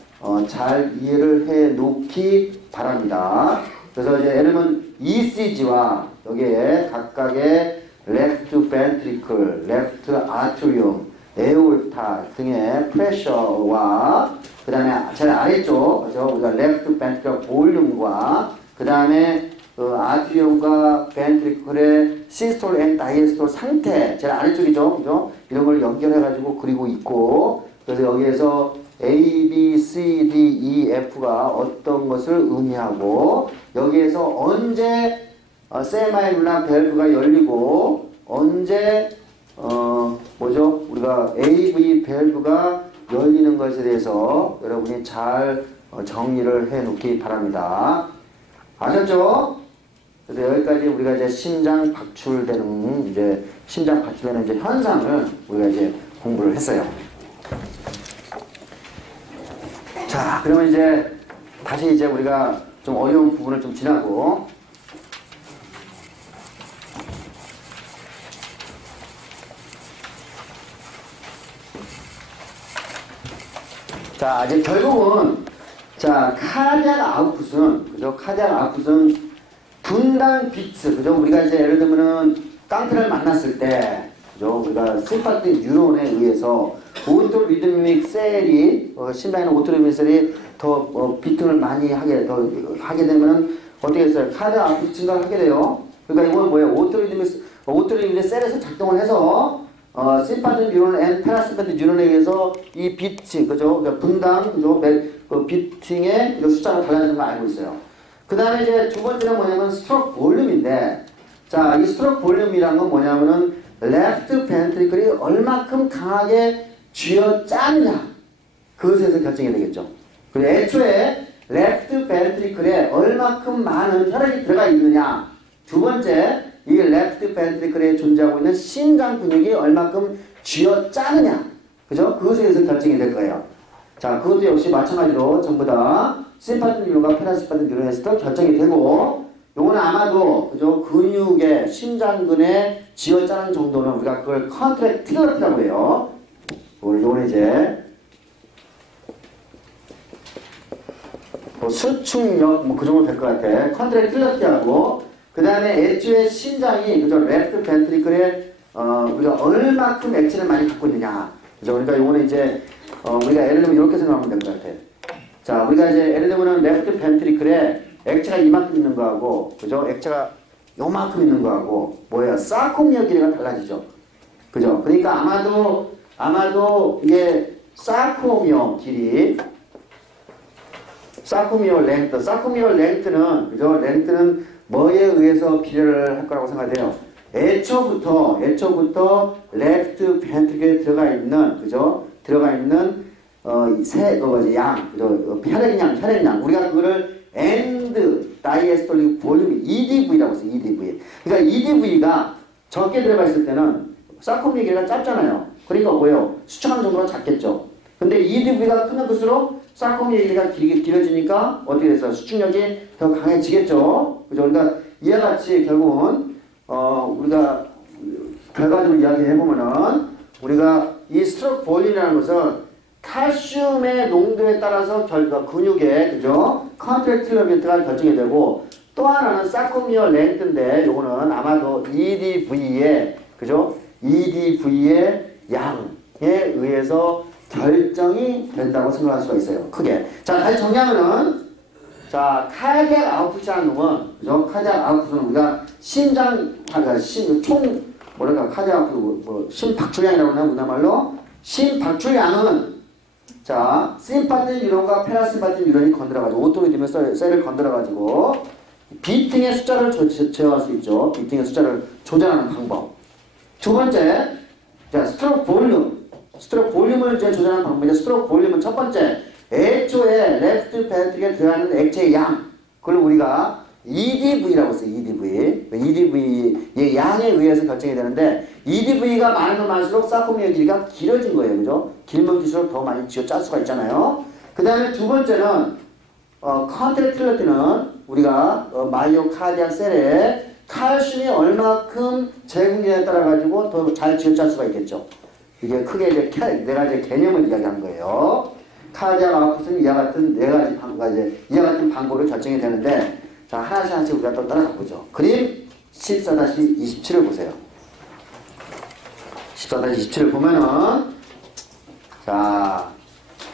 잘 이해를 해 놓기 바랍니다. 그래서 이제 예를 들면 ECG와 여기에 각각의 left ventricle, left atrium, 에오르타 등의 프레셔와 그 다음에 제일 아래쪽 그죠? 우리가 left ventricle 볼륨과 그 다음에 아트리움과 벤트리클의 시스톨 앤 다이스톨 상태 제일 아래쪽이죠, 그죠? 이런 걸 연결해가지고 그리고 있고 그래서 여기에서 A, B, C, D, E, F가 어떤 것을 의미하고 여기에서 언제 세마이룰라 밸브가 열리고 언제 뭐죠? 우리가 AV 밸브가 열리는 것에 대해서 여러분이 잘 정리를 해 놓기 바랍니다. 아셨죠? 그래서 여기까지 우리가 이제 심장 박출되는 이제 현상을 우리가 이제 공부를 했어요. 자, 그러면 이제 다시 이제 우리가 좀 어려운 부분을 좀 지나고 자, 이제 결국은 자, 카디악 아웃풋은 그죠? 카디악 아웃풋은 분당 비트 그죠? 우리가 이제 예를 들면은 깡패를 만났을 때 그죠? 우리가 심파틱 뉴런에 의해서 오토리드믹 셀이 심장에 있는 오토리드믹 셀이 더 비팅을 많이 하게 되면은 어떻게 했어요? 카디악 아웃풋 증가를 하게 돼요. 그러니까 이건 뭐예요? 오토리드믹 셀에서 작동을 해서 심파틱 뉴런 앤 파라심파틱 뉴런에 의해서 이 비팅 그죠? 그러니까 분당 그죠? 비팅의 숫자가 달라지는 걸 알고 있어요. 그 다음에 이제 두 번째는 뭐냐면 스트로크 볼륨인데, 자, 이 스트로크 볼륨이란 건 뭐냐면은 레프트 벤트리클이 얼마큼 강하게 쥐어짜느냐 그것에서 결정이 되겠죠. 그리고 애초에 레프트 벤트리클에 얼마큼 많은 혈액이 들어가 있느냐. 두 번째, 이 레프트 벤트리클에 존재하고 있는 심장 근육이 얼마큼 쥐어짜느냐. 그죠? 그것에 의해서 결정이 될 거예요. 자, 그것도 역시 마찬가지로 전부 다 심파틱 뉴런과 패라심파틱 뉴런에서 결정이 되고, 요거는 아마도 그죠? 근육의 심장근에 쥐어짜는 정도는 우리가 그걸 컨트랙틸러티라고 해요. 요거는 이제 수축력 그 정도 될 것 같아. 컨트랙틸러티하고 그 다음에 애초에 심장이 그죠? 레프트 벤트리클에 우리가 얼마큼 액체를 많이 갖고 있느냐. 그죠? 그러니까 요거는 이제 우리가 예를 들면 이렇게 생각하면 될 것 같아. 자, 우리가 이제 예를 들면 레프트 벤트리클에 액체가 이만큼 있는 거하고, 그죠? 액체가 요만큼 있는 거하고, 뭐예요? 사코미어 길이가 달라지죠. 그죠? 그러니까 아마도 이게 사코미어 길이, 사코미어 랭트는, 그죠? 랭트는 뭐에 의해서 비례를 할 거라고 생각해요? 애초부터 레프트 벤트리클에 들어가 있는, 그죠? 양, 그죠? 혈액량. 우리가 그거를 end diastolic volume EDV라고 했어요. EDV. 그러니까 EDV가 적게 들어가 있을 때는 사코미어 길이가 짧잖아요. 그러니까 뭐예요? 수축하는 정도가 작겠죠. 근데 EDV가 크면 클수록 사코미어 길이가 길어지니까 어떻게 됐어요? 수축력이 더 강해지겠죠. 그죠? 그러니까 이와 같이 결국은 우리가 결과적으로 이야기해보면은 우리가 이 스트로크 볼륨이라는 것은 칼슘의 농도에 따라서 근육의 그죠? 컨트랙틸러미터가 결정이 되고, 또 하나는 사코미어 랭크인데 요거는 아마도 EDV의 그죠? EDV의 양에 의해서 결정이 된다고 생각할 수가 있어요. 크게. 자, 다시 정리하면은 자, 카디악 아웃풋이라는 놈은 그죠? 카디악 아웃풋은 우리가 카디악 심박출량이라고 하나 우리말로 심박출량은 자, 심파틱 뉴런과 패라심파틱 뉴런이 건드려가지고 오토리듬의 셀을 건드려가지고 비팅의 숫자를 제어할 수 있죠. 비팅의 숫자를 조절하는 방법. 두 번째, 자, 스트로크 볼륨을 이제 조절하는 방법인데, 스트로크 볼륨은 첫 번째, 애초에 레프트 벤트리클에 들어가는 액체의 양, 그걸 우리가 EDV라고 써요. EDV의 양에 의해서 결정이 되는데, EDV가 많으면 많을수록 사코미어 길이가 길어진 거예요. 그죠? 길면 길수록 더 많이 쥐어짤 수가 있잖아요. 그 다음에 두 번째는 컨트랙틸러티는 우리가 마이오카디악 셀에 칼슘이 얼마큼 제공되냐에 따라 가지고 더 잘 쥐어짤 수가 있겠죠. 이게 크게 이제 내가 이제 개념을 이야기한 거예요. 카디악 아웃풋은 이와 같은 이와 같은 방법으로 결정이 되는데, 자, 하나씩 우리가 또 따라가 보죠. 그림 14-27을 보세요. 14-27을 보면은, 자,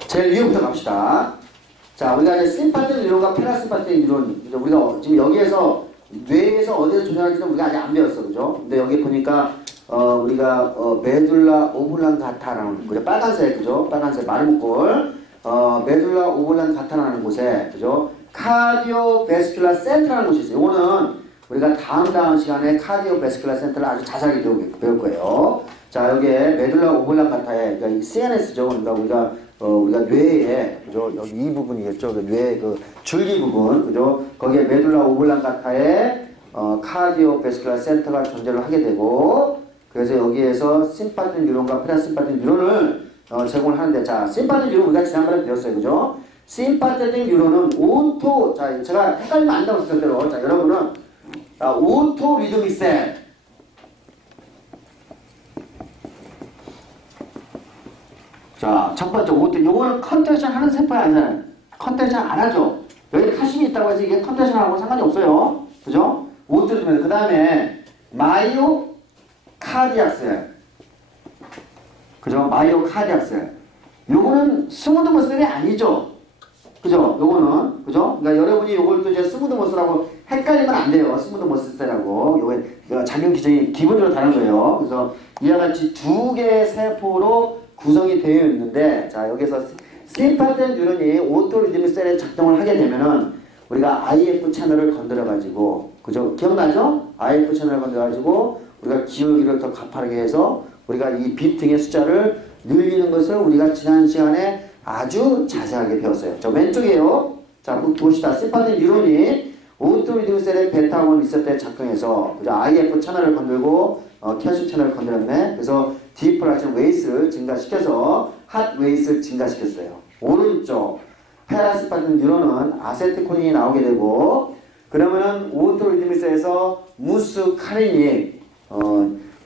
제일 위에부터 갑시다. 자, 우리가 이제 심파틴 이론과 페라심파틴 이론, 우리가 지금 여기에서 뇌에서 어디서 조절할지는 우리가 아직 안 배웠어, 그죠? 근데 여기 보니까 우리가 메둘라 오블랑가타라는, 그죠? 빨간색, 그죠? 빨간색 마르모골, 메둘라 오블랑가타라는 곳에, 그죠? 카디오베스큘라 센터라는 곳이 있어요. 이거는 우리가 다음 시간에 카디오베스큘라 센터를 아주 자세하게 배울 거예요. 자, 여기에 메둘라 오블랑가타에, 그러니까 CNS죠. 그러니까 우리가 뇌에, 그죠? 여기 이 부분이겠죠. 뇌 줄기 부분, 그죠? 거기에 메둘라 오블랑가타에 카디오베스큘라 센터가 존재를 하게 되고, 그래서 여기에서 심파틴 뉴론과 페라심파틴 뉴론을 제공을 하는데, 자, 심파틴 뉴론 우리가 지난번에 배웠어요. 그죠? 심파테틱 뉴론은 오토, 자, 제가 헷갈리면 안 나왔을 때로, 자, 여러분은, 오토 리드믹 셀. 자, 첫 번째, 오토, 요거는 컨텐션 하는 세포야, 아니잖아요. 컨텐션 안 하죠. 여기 칼슘이 있다고 해서 이게 컨텐션하고 상관이 없어요. 그죠? 오토 리드믹, 그 다음에, 마이오 카디악 셀. 그죠? 마이오 카디악 셀. 요거는 스무드 머슬이 아니죠. 그죠? 요거는, 그죠? 그러니까 여러분이 요걸 또 이제 스무드 머슬하고 헷갈리면 안 돼요. 스무드 머슬세라고. 요게 작용 기전이 기본적으로 다른 거예요. 그래서 이와 같이 두 개의 세포로 구성이 되어 있는데, 자, 여기서 심파틴 뉴런이 오토리드믹 셀에 작동을 하게 되면은 우리가 IF 채널을 건드려가지고, 그죠? 기억나죠? IF 채널을 건드려가지고 우리가 기울기를 더 가파르게 해서 우리가 이 비팅의 숫자를 늘리는 것을 우리가 지난 시간에 아주 자세하게 배웠어요. 저 왼쪽이에요. 자, 봅시다. 심파틴 뉴런이 오토리드믹 셀의 베타하고 리셋대에 작동해서, 그죠? IF 채널을 건들고 캘슘 채널을 건드렸네. 그래서 디플라션 웨이스를 증가시켜서 핫 웨이스를 증가시켰어요. 오른쪽 페라심파틴 뉴런은 아세틸콜린이 나오게 되고, 그러면은 오토리드믹 셀에서 무스카린이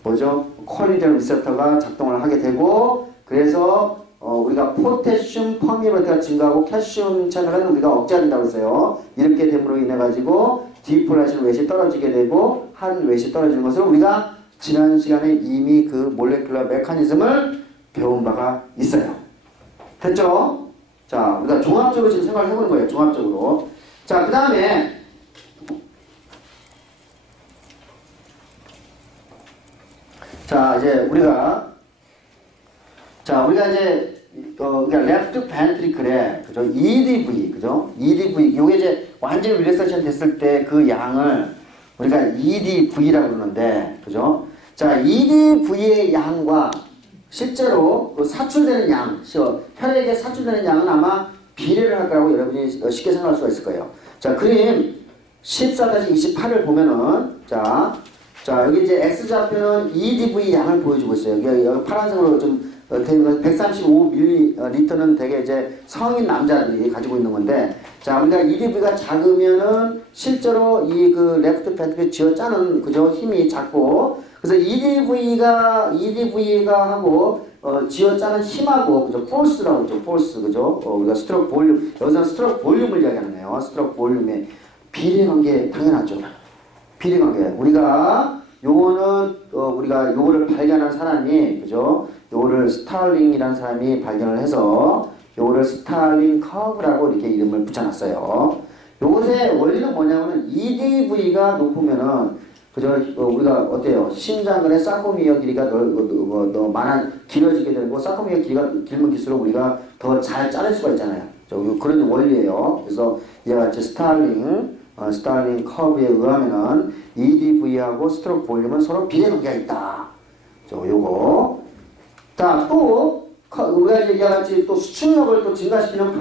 뭐죠? 콜리전 리셉터가 작동을 하게 되고, 그래서 우리가 포테슘 퍼미버티가 증가하고 칼슘 채널은 우리가 억제한다고 했어요. 이렇게 됨으로 인해 가지고 디플라션 웨이시 떨어지게 되고 한 웨이시 떨어지는 것을 우리가 지난 시간에 이미 그 몰레큘러 메커니즘을 배운 바가 있어요. 됐죠? 자, 우리가 종합적으로 지금 생각을 해보는 거예요. 종합적으로. 자, 그 다음에 자, 이제 우리가 이제 그러니까 레프트 벤트리클에, 그죠? EDV, 그죠? EDV, 요게 이제 완전히 릴렉세이션 됐을 때 그 양을 우리가 EDV라고 그러는데, 그죠? 자, EDV의 양과 실제로 그 사출되는 양, 혈액에 사출되는 양은 아마 비례를 할 거라고 여러분이 쉽게 생각할 수가 있을 거예요. 자, 그림 14-28을 보면은, 자, 여기 이제 X좌표는 EDV 양을 보여주고 있어요. 여기 파란색으로 좀 135ml는 되게 이제 성인 남자들이 가지고 있는 건데, 자, 우리가 EDV가 작으면은 실제로 이 그 레프트 벤트리클 쥐어짜는, 그죠? 힘이 작고, 그래서 EDV가 하고 쥐어짜는 힘하고, 그죠? 포스라고 그죠? 포스, 그죠? 우리가 스트로크 볼륨, 여기서는 스트로크 볼륨을 이야기하네요. 스트로크 볼륨의 비례관계 당연하죠. 비례관계. 우리가 요거는 우리가 요거를 발견한 사람이, 그죠? 요거를 스탈링이라는 사람이 발견을 해서 요거를 스탈링 커브라고 이렇게 이름을 붙여놨어요. 요것의 원리는 뭐냐면은 EDV가 높으면은, 그죠? 우리가 어때요? 심장근의 사코미어 길이가 더 많아 길어지게 되고, 사코미어 길이가 길면 길수록 우리가 더 잘 자를 수가 있잖아요. 그런 원리예요. 그래서 이와 같이 스탈링 커브에 의하면은 EDV하고 스트로크 볼륨은 서로 비례관계가 있다. 요거. 자, 또 우리가 이제 이와 같이 또 수축력을 또 증가시키는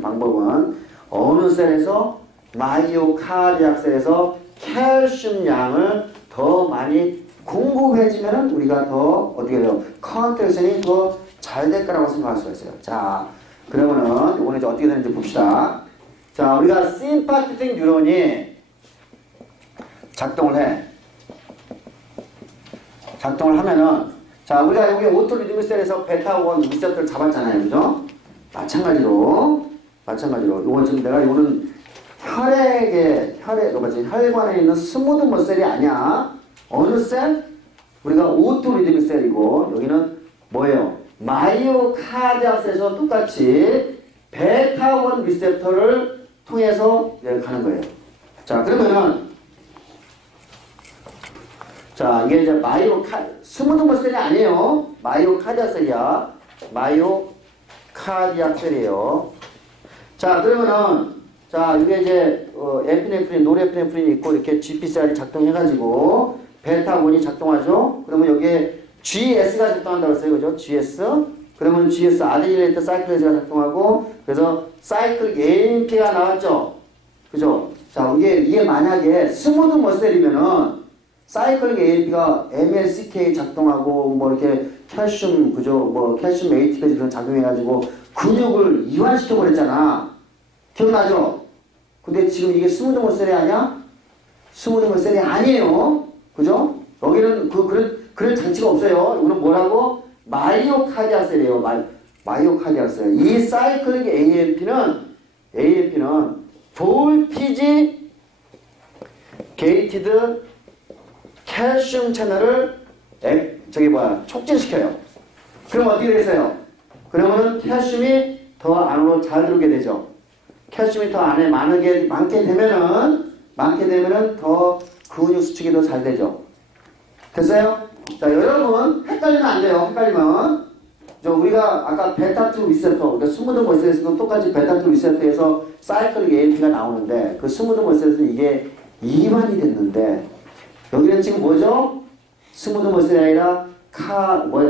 방법은 어느 셀에서 마이오카디악 셀에서 칼슘 양을 더 많이 공급해지면은 우리가 더 어떻게 돼요? 컨트랙션이 더 잘 될 거라고 생각할 수가 있어요. 자, 그러면은 이번에 이제 어떻게 되는지 봅시다. 자, 우리가 심파티틱 뉴런이 작동을 해. 작동을 하면은 자, 우리가 여기 오토리드미셀에서 베타1 리셉터를 잡았잖아요. 그죠? 마찬가지로 이건 지금 내가 이거는 혈관에 있는 스무드 머셀이 아니야. 어느 셀? 우리가 오토리드미셀이고 여기는 뭐예요? 마이오카디아스에서 똑같이 베타1 리셉터를 통해서 가는 거예요. 자, 그러면은 자, 이게 이제 스무드 머셀이 아니에요. 마이오카디아 셀이야. 마이오카디아 셀이에요. 자, 그러면은 자, 이게 이제 에피네프린, 노르에피네프린이 있고 이렇게 GPCR이 작동해가지고 베타1이 작동하죠. 그러면 여기에 GS가 작동한다고 했어요. 그죠? GS. 그러면 GS 아데니레이트 사이클레즈가 작동하고 그래서 사이클 AMP가 나왔죠. 그죠? 자, 이게 만약에 스무드 머셀이면은 사이클 AMP가 MLCK 작동하고 뭐 이렇게 칼슘 그죠? 뭐 칼슘 AT까지 그런 작용해가지고 근육을 이완시켜 버렸잖아. 기억나죠? 근데 지금 이게 스무드 머셀이 아니야? 스무드 머셀이 아니에요. 그죠? 여기는 그런 장치가 없어요. 이거는 뭐라고? 마이오카디아 셀이에요. 마이오카디아 셀. 이 사이클릭 AMP는 볼티지 게이티드 칼슘 채널을 촉진시켜요. 그럼 어떻게 되겠어요? 그러면은 칼슘이 더 안으로 잘 들어오게 되죠. 칼슘이 더 안에 많게 되면은 더 근육 수축이 더 잘 되죠. 됐어요? 자, 여러분 헷갈리면 안 돼요. 헷갈리면 우리가 아까 베타2 리셉터, 그러니까 스무드 머셀에서도 똑같이 베타2 리셉터에서 사이클릭 AMP가 나오는데 그 스무드 머셀에서는 이게 이완이 됐는데 여기는 지금 뭐죠? 스무드 머셀이 아니라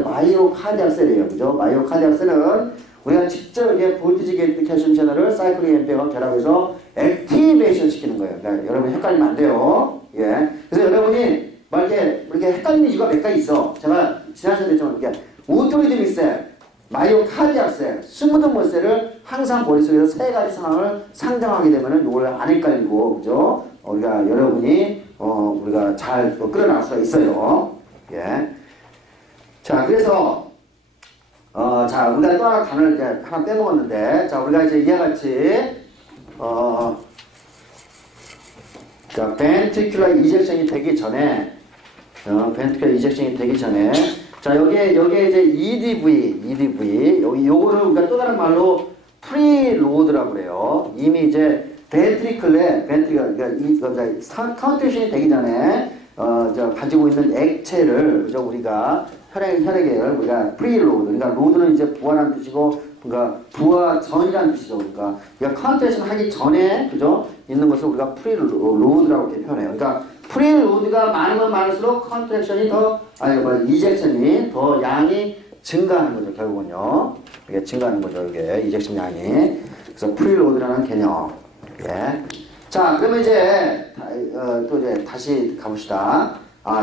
마이오카디아 셀이에요. 그죠? 마이오카디아 셀은 우리가 직접 이게 볼티지 게이트 칼슘 채널을 사이클릭 AMP와 결합해서 액티베이션 시키는 거예요. 그러니까 여러분 헷갈리면 안 돼요. 예. 그래서 여러분이 이렇게 헷갈리는 이유가 몇 가지 있어. 제가 지난 시간에 좀 이렇게 오토리드미 셀, 마이오카디아 셀, 스무드 머셀을 항상 머릿속에서 세 가지 상황을 상정하게 되면은 이걸 안 헷갈리고, 그죠? 우리가 여러분이 우리가 잘 끌어나갈 수가 있어요. 예. 자, 그래서 자, 우리가 또 하나 단어를 이제 하나 빼먹었는데, 자, 우리가 이제 이와 같이 자, 벤트리큘러 이젝션이 되기 전에 자, 여기에 이제 EDV 요거를 우리가 또 다른 말로 프리로드라고 그래요. 이미 이제 그러니까 카운테이션이 되기 전에 가지고 있는 액체를 그죠? 우리가 혈액을 우리가 프리로드, 그러니까 로드는 이제 부하라는 뜻이고, 그러니까 부하 전이라는 뜻이죠. 그러니까 카운테이션 하기 전에 그죠? 있는 것을 우리가 프리로드라고 이렇게 표현해요. 그러니까 프리로드가 많으면 많을수록 이젝션이 더 양이 증가하는 거죠. 결국은요. 이게 증가하는 거죠. 이게 이젝션 양이. 그래서 프리로드라는 개념. 예. 자, 그러면 이제 또 이제 다시 가봅시다.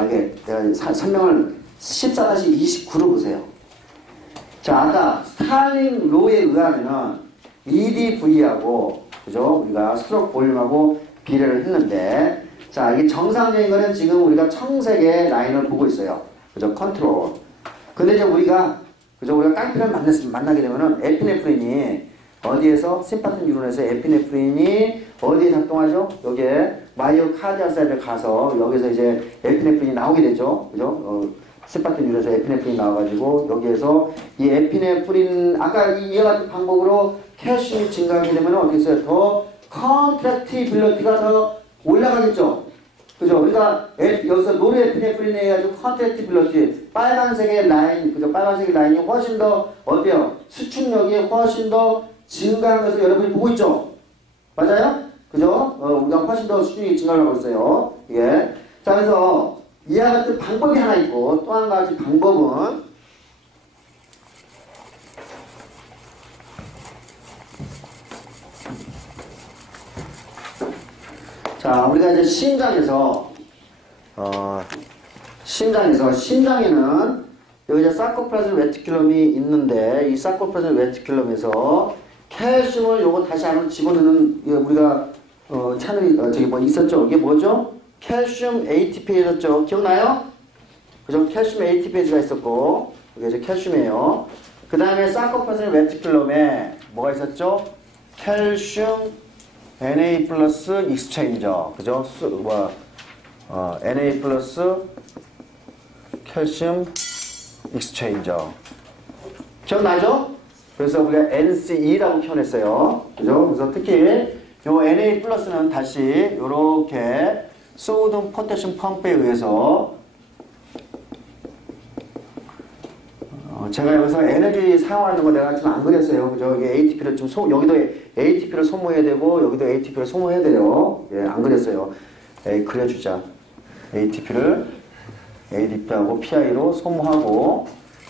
이게 내가 설명을 14-29로 보세요. 자, 아까 스탈링 로에 의하면은 EDV하고 그죠? 우리가 스트로크 볼륨하고 비례를 했는데, 자, 이게 정상적인 거는 지금 우리가 청색의 라인을 보고 있어요. 그죠? 컨트롤. 근데 이제 우리가 깡피를 만나게 되면은 에피네프린이 어디에서 심파틱 뉴런에서 에피네프린이 어디에 작동하죠? 여기에 마이오카디아 셀을 가서 여기서 이제 에피네프린이 나오게 되죠. 그죠? 심파틱 뉴런에서 에피네프린이 나와가지고 여기에서 이 에피네프린 아까 이와 같은 방법으로 칼슘이 증가하게 되면 어떻게 했어요? 더 컨트랙티빌리티가 더 올라가겠죠. 그죠? 우리가 여기서 노르에피네프린에 해가지고 컨트랙티빌리티 빨간색의 라인, 그죠? 빨간색의 라인이 훨씬 더 어때요? 수축력이 훨씬 더 증가하는 것을 여러분이 보고 있죠? 맞아요? 그죠? 우리가 훨씬 더 수준이 증가하고 있어요. 예. 자, 그래서 이와 같은 방법이 하나 있고, 또 한 가지 방법은 자, 우리가 이제 심장에는 여기 이제 사코플라즘 레티큘럼이 있는데 이 사코플라즘 레티큘럼에서 칼슘을 요거 다시 한번 집어넣는 우리가 채널이 저기 뭐 있었죠? 이게 뭐죠? 칼슘 ATPA였죠? 기억나요? 그죠? 칼슘 ATPA가 있었고 이게 이제 칼슘이에요. 그 다음에 사코플라즘 레티큘럼에 뭐가 있었죠? 칼슘 Na 플러스 익스체인저 그죠? Na 플러스 칼슘 익스체인저 기억나죠? 그래서 우리가 NCE라고 표현했어요. 그죠? 그래서 특히 요 Na 플러스는 다시 요렇게 소디움 포타슘 펌프에 의해서 제가 여기서 에너지 사용하는 거 내가 지금 안 그렸어요. 그죠? 이게 ATP를 좀 여기도 ATP를 소모해야 되고 여기도 ATP를 소모해야 돼요. 예, 안 그렸어요. 그려주자. ADP하고 PI로 소모하고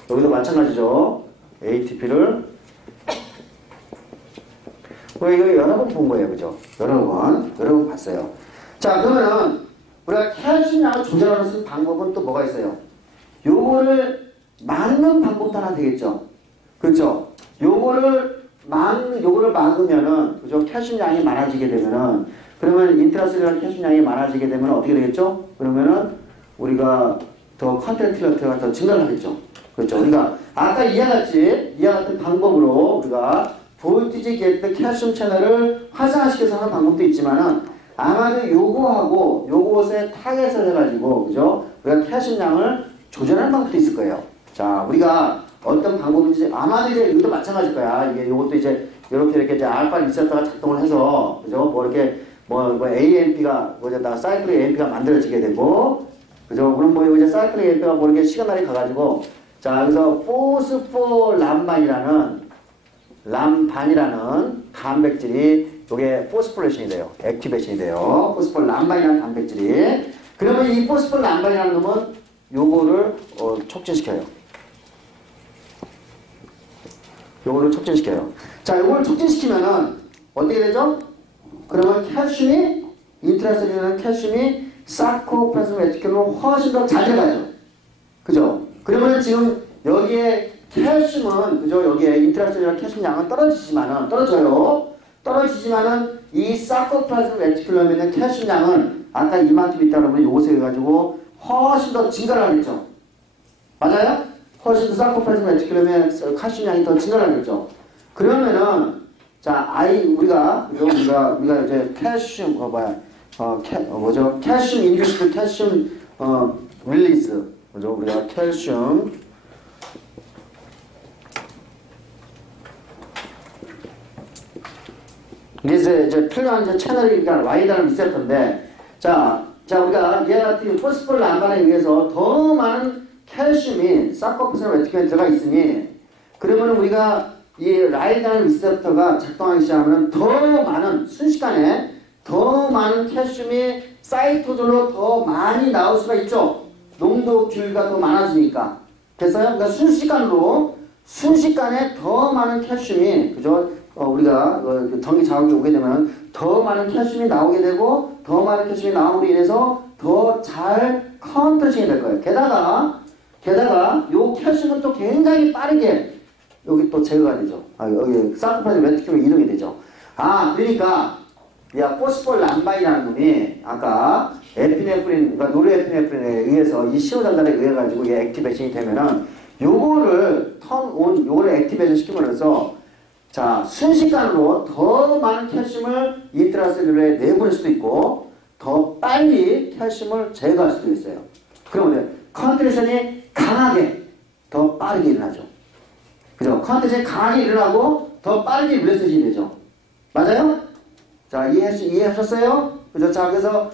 여기도 마찬가지죠. ATP를 이거 여러 번 본 거예요. 그죠? 여러 번 봤어요. 자, 그러면은 우리가 칼슘량을 조절하는 방법은 또 뭐가 있어요? 요거를 막는 방법도 하나 되겠죠. 그렇죠? 요거를 막으면은 그죠? 칼슘량이 많아지게 되면은 그러면 인트라셀룰라 칼슘량이 많아지게 되면 어떻게 되겠죠? 그러면은 우리가 더 컨트랙틸러티가 더 증가하겠죠. 그렇죠? 우리가 아까 이와 같은 방법으로 우리가 볼티지 게트 칼슘 채널을 활성화시켜서 하는 방법도 있지만은 아마도 요거하고 요것에 타겟을 해가지고 그죠? 우리가 칼슘량을 조절하는 방법도 있을 거예요. 자, 우리가 어떤 방법인지 아마도 이제 이것도 마찬가지일 거야. 이게 요것도 이제 이렇게 이제 알파 리셉터가 작동을 해서 그죠? 뭐 이렇게 뭐 AMP가 뭐다 사이클릭 AMP가 만들어지게 되고 그죠? 그럼 뭐 이제 사이클릭 AMP가 뭐 이렇게 시그널이 가가지고 자, 여기서 포스포람반이라는 단백질이 요게 포스포레이션이 돼요. 액티베이션이 돼요. 포스포람반이라는 단백질이. 그러면 이 포스포람반이라는 놈은 요거를 촉진시켜요. 요거를 촉진시켜요. 자, 요거를 촉진시키면은 어떻게 되죠? 그러면 칼슘이 인트라셀룰라는 칼슘이 사코플라즘 레티큘럼으로 훨씬 더 잘 들어가죠. 그죠? 그러면 지금 여기에 칼슘은 그죠? 여기에 인트라셀룰라 칼슘 양은 떨어지지만은 이 사코플라즘 레티큘럼에 있는 칼슘 양은 아까 이만큼 있다 그러면 요것에 해가지고 훨씬 더 증가를 하겠죠. 맞아요? 훨씬 더 사코플라즘 레티큘럼에 칼슘 양이 더 증가를 하겠죠. 그러면은 자, 우리가 이제 칼슘 칼슘 인듀스드 칼슘 릴리즈 그죠? 우리가 칼슘 이게 이제 필요한 이제 채널이 Y단을 리셋인데 자, 우리가 얘 같은 포스포람반에 의해서 더 많은 칼슘이 사코플라즘 레티큘럼에 들어가 있으니 그러면 우리가 이 라이단 리셉터가 작동하기 시작하면 순식간에 더 많은 칼슘이 사이토존으로 더 많이 나올 수가 있죠. 농도 비율가 더 많아지니까. 됐어요? 그러니까 순식간에 더 많은 칼슘이, 그죠? 우리가 전기 자극이 오게 되면 더 많은 칼슘이 나오게 되고 더 많은 칼슘이 나옴으로 인해서 더 잘 컨트롤이 될 거예요. 게다가 요 칼슘은 또 굉장히 빠르게 여기 또 제거가 되죠. 여기 사코플라즘 레티큘럼으로 이동이 되죠. 그러니까 포스포람반이라는 놈이 아까 에피네프린, 그러니까 노르에피네프린에 의해서 이 신호전달에 의해 가지고 이게 액티베이션이 되면은 요거를 요거를 액티베이션 시키면서 자, 순식간으로 더 많은 칼슘을 인트라셀룰러에 내보낼 수도 있고 더 빨리 칼슘을 제거할 수도 있어요. 그러면 컨트랙션이 강하게 더 빠르게 일어나죠. 그죠? 컨트랙션이 강하게 일어나고 더 빠르게 릴리스가 되죠. 맞아요? 자, 이해하셨어요? 그죠? 자, 그래서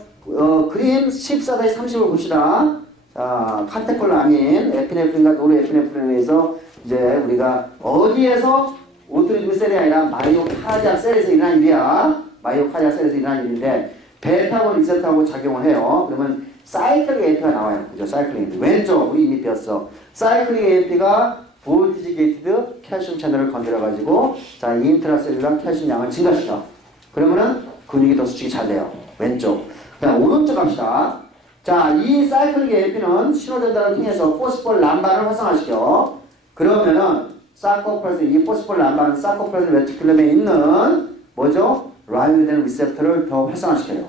그림 14-30을 봅시다. 자, 카테콜라민, 에피네프린과 노르에피네프린에 의해서 이제 우리가 어디에서 오토리즘 셀이 아니라 마이오카디악 셀에서 일어난 일이야. 마이오카디악 셀에서 일어난 일인데 베타고 리셋하고 작용을 해요. 그러면 사이클릭 AMP가 나와요. 그죠? 사이클릭 AMP. 왼쪽 우리 이미 배웠어. 사이클릭 AMP가 볼티지 게이티드 칼슘 채널을 건드려가지고 자, 인트라셀룰라 칼슘 양을 증가시켜. 그러면은 근육이 더 수축이 잘 돼요. 왼쪽. 그다음 오른쪽 갑시다. 자, 이 사이클릭 AMP는 신호 전달을 통해서 포스폴 람바를 활성화시켜. 그러면은 사이코플라즘, 이 포스폴 람바는 사이코플라즘 레티큘럼에 있는 뭐죠? 라이보뎁 리셉터를 더 활성화시켜요.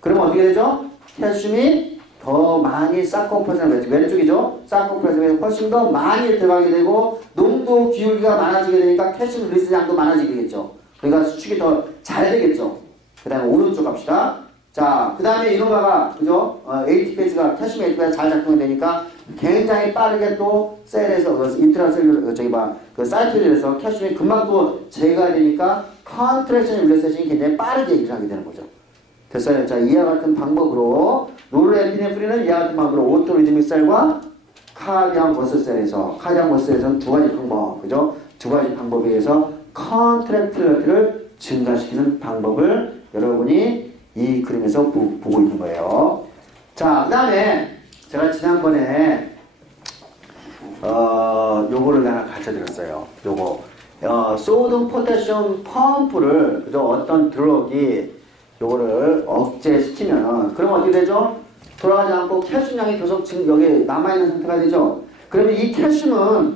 그러면 어떻게 되죠? 칼슘이 더 많이 사이코플라즘, 왼쪽이죠? 사이코플라즘에 훨씬 더 많이 들어가게 되고 농도 기울기가 많아지게 되니까 칼슘 리리스 양도 많아지겠죠. 그러니까 수축이 더 잘 되겠죠. 그 다음에 오른쪽 갑시다. 자, 그 다음에 이노바가, 그죠? ATPase가, 칼슘 ATPase가 잘 작동이 되니까 굉장히 빠르게 또 셀에서, 인트라셀룰, 그 사이클에서 칼슘이 금방 또 제거가 되니까 컨트랙션 릴레이션이 굉장히 빠르게 일어나게 되는 거죠. 됐어요? 자, 이와 같은 방법으로, 노르에피네프린은 이와 같은 방법으로 오토리드믹 셀과 카디앙 버스셀에서, 카디앙 버스셀에서는 두 가지 방법, 그죠? 두 가지 방법에 의해서 컨트랙틸러티를 증가시키는 방법을 여러분이 이 그림에서 보고 있는 거예요. 자, 그 다음에 제가 지난번에 요거를 하나 가르쳐 드렸어요. 요거 소듐 포타슘 펌프를, 그죠? 어떤 드럭이 요거를 억제시키면 그러면 어떻게 되죠? 돌아가지 않고 칼슘량이 계속 지금 여기 남아있는 상태가 되죠? 그러면 이 칼슘은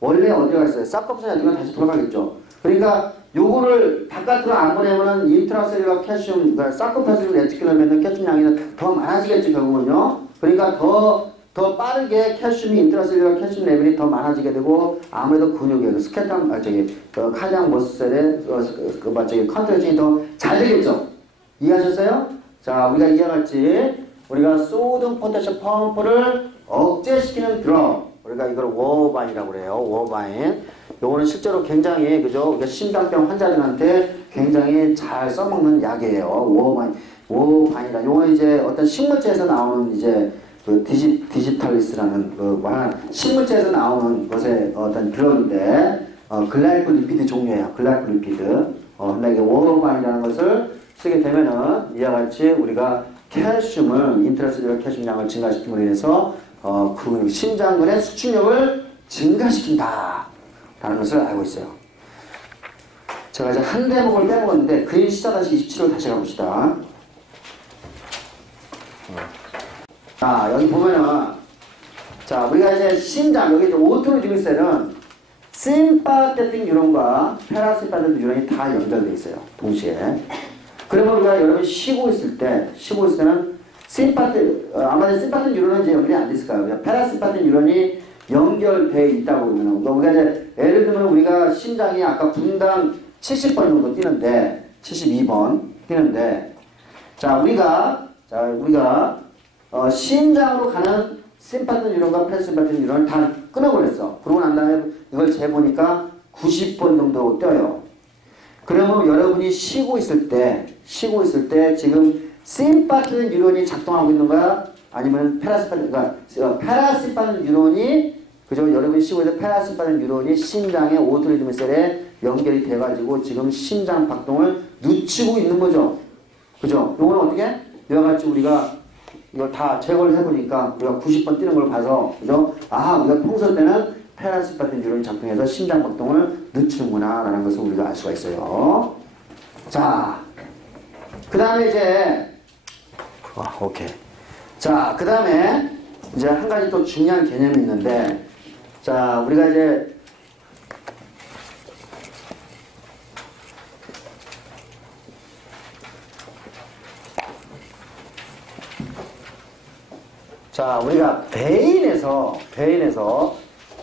원래 어디가 있어요? 싹꺼풀 어디가 다시 돌아가겠죠? 그러니까 요거를 바깥으로 안 보내면은 인트라셀룰러 칼슘, 그러니까 사이코플라즘 레티큘럼에는 칼슘량이 더 많아지겠죠, 결국은요. 그러니까 더 빠르게 칼슘이 인트라셀룰러 칼슘 레벨이 더 많아지게 되고 아무래도 근육에 스케탄, 카디앙 머스셀의 컨트랙션이 더 잘 되겠죠. 이해하셨어요? 자, 우리가 이해와 같이 우리가 소듐 포타슘 펌프를 억제시키는 드럭, 우리가 이걸 워바인이라고 그래요. 워바인. 요거는 실제로 굉장히, 그죠? 심장병 환자들한테 굉장히 잘 써먹는 약이에요. 워바인이라. 요거는 이제 어떤 식물체에서 나오는 이제 그 디지털리스라는 식물체에서 나오는 것의 어떤 드럭인데, 글라이콜리피드 종류예요. 글라이콜리피드. 근데 워바인이라는 것을 쓰게 되면은 이와 같이 우리가 칼슘을, 인트라셀룰러 칼슘량을 증가시킴으로 인해서 그 심장근의 수축력을 증가시킨다 라는 것을 알고 있어요. 제가 이제 한 대목을 빼먹었는데 그림 14-27로 다시 가봅시다. 자, 여기 보면은, 자, 우리가 이제 심장, 여기 이제 오토리드믹 셀은 심파테틱 뉴런과 페라심파테틱 뉴런이 다 연결되어 있어요. 동시에. 그러면 우리가 여러분 쉬고 있을 때는 아마도 심파테틱 뉴런은 이제 연결이 안 됐을까요? 페라심파테틱 뉴런이 연결되어 있다고 그러면, 우리가 이제 예를 들면 우리가 심장이 아까 분당 70번 정도 뛰는데, 72번 뛰는데, 자, 우리가 심장으로 가는 심파테틱 뉴런과 페라심파테틱 뉴런을 다 끊어버렸어. 그러고 난 다음에 이걸 재보니까 90번 정도 뛰어요. 그러면 여러분이 쉬고 있을 때 지금 심파테틱 뉴런이 작동하고 있는 거야? 아니면 페라심파테틱 뉴런이, 그죠? 여러분이 쉬고 있을 때 페라심파테틱 뉴런이 심장의 오토리드믹 셀에 연결이 돼가지고 지금 심장 박동을 늦추고 있는 거죠. 그죠? 요거는 어떻게? 이와 같이 우리가 이걸 다 제거를 해보니까 우리가 90번 뛰는 걸 봐서, 그죠? 아, 우리가 평소 때는 페라심파테틱 뉴런이 작동해서 심장 박동을 늦추는구나 라는 것을 우리가 알 수가 있어요. 자, 그 다음에 이제 오케이. 자, 그 다음에 이제 한 가지 또 중요한 개념이 있는데, 자, 우리가 이제 우리가 베인에서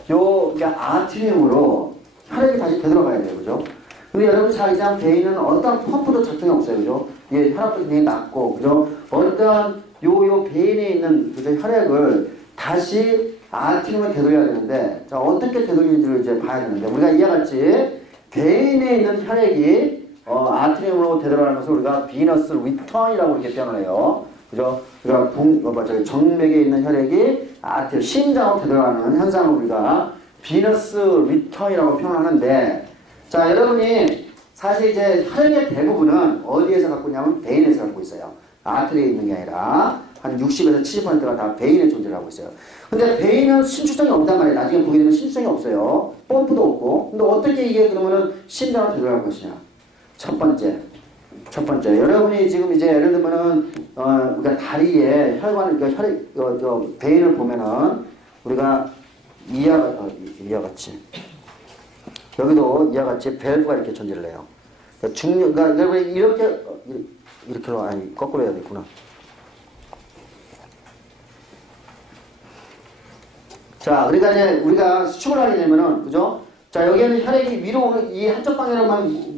그러니까 아트리움으로 혈액이 다시 되돌아가야 돼요, 그죠? 근데 여러분 잘 알지만 베인은 어떤 펌프도 작동이 없어요, 그죠? 예, 혈압도 굉장히 낮고, 그죠? 어떤 요 베인에 있는, 그죠? 혈액을 다시 아트리움에 되돌려야 되는데, 자, 어떻게 되돌리는지를 이제 봐야 되는데, 우리가 이와 같이 베인에 있는 혈액이 아트리움으로 되돌아가는 것을 우리가 비너스 리턴이라고 이렇게 표현을 해요. 그죠? 그러니까 정맥에 있는 혈액이 심장으로 되돌아가는 현상을 우리가 비너스 리턴이라고 표현하는데, 자, 여러분이 사실 이제 혈액의 대부분은 어디에서 갖고 있냐면 베인에서 갖고 있어요. 아트리에 있는 게 아니라 한 60에서 70%가 다 베인에 존재를 하고 있어요. 근데 베인은 신축성이 없단 말이에요. 나중에 보게 되면 신축성이 없어요. 펌프도 없고. 근데 어떻게 이게 그러면은 심장으로 되돌아갈 것이냐? 첫 번째, 첫 번째, 여러분이 지금 이제 예를 들면은 우리가 다리에 혈관, 그러니까 베인을 보면은 우리가 이와 같이 여기도 이와 같이 밸브가 이렇게 존재를 해요. 그러니까 여러분이 이렇게로 아니 거꾸로 해야 되구나. 자, 그러니까 이제 우리가 수축을 하게 되면은 그죠? 자, 여기에는 혈액이 위로 오는 이 한쪽 방향으로만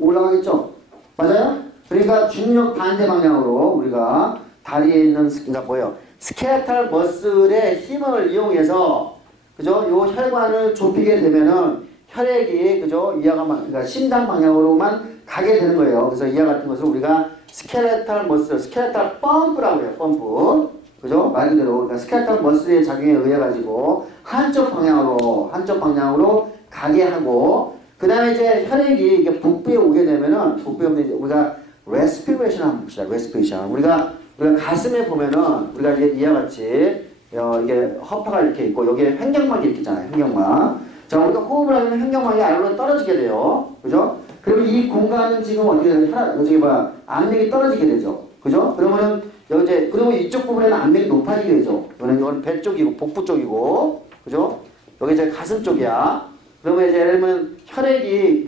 올라가겠죠? 맞아요? 그러니까 중력 반대 방향으로 우리가 다리에 있는 그러니까 뭐예요? 스켈레탈 머슬의 힘을 이용해서 그죠? 요 혈관을 좁히게 되면은 혈액이 그죠? 그러니까 심장 방향으로만 가게 되는 거예요. 그래서 이와 같은 것을 우리가 스켈레탈 머슬, 스켈레탈 펌프라고 해요. 펌프. 그죠? 말 그대로 그러니까 스켈레탈 머슬의 작용에 의해 가지고 한쪽 방향으로 가게 하고 그 다음에 이제 혈액이 이게 복부에 오게 되면은 복부에 오면 이제 우리가 레스피레이션 한번 봅시다. 레스피레이션. 우리가 가슴에 보면은 우리가 이제 이와 같이 이게 허파가 이렇게 있고 여기에 횡격막이 이렇게 있잖아요. 횡격막. 자, 우리가 호흡을 하면 횡격막이 아래로 떨어지게 돼요. 그죠? 그러면 이 공간은 지금 어떻게 되냐? 저기 압력이 떨어지게 되죠. 그죠? 그러면은 여기 이제 그러면 이쪽 부분에는 압력이 높아지게 되죠. 이건 배 쪽이고 복부 쪽이고, 그죠? 여기 이제 가슴 쪽이야. 그러면 이제 예를 들면 혈액이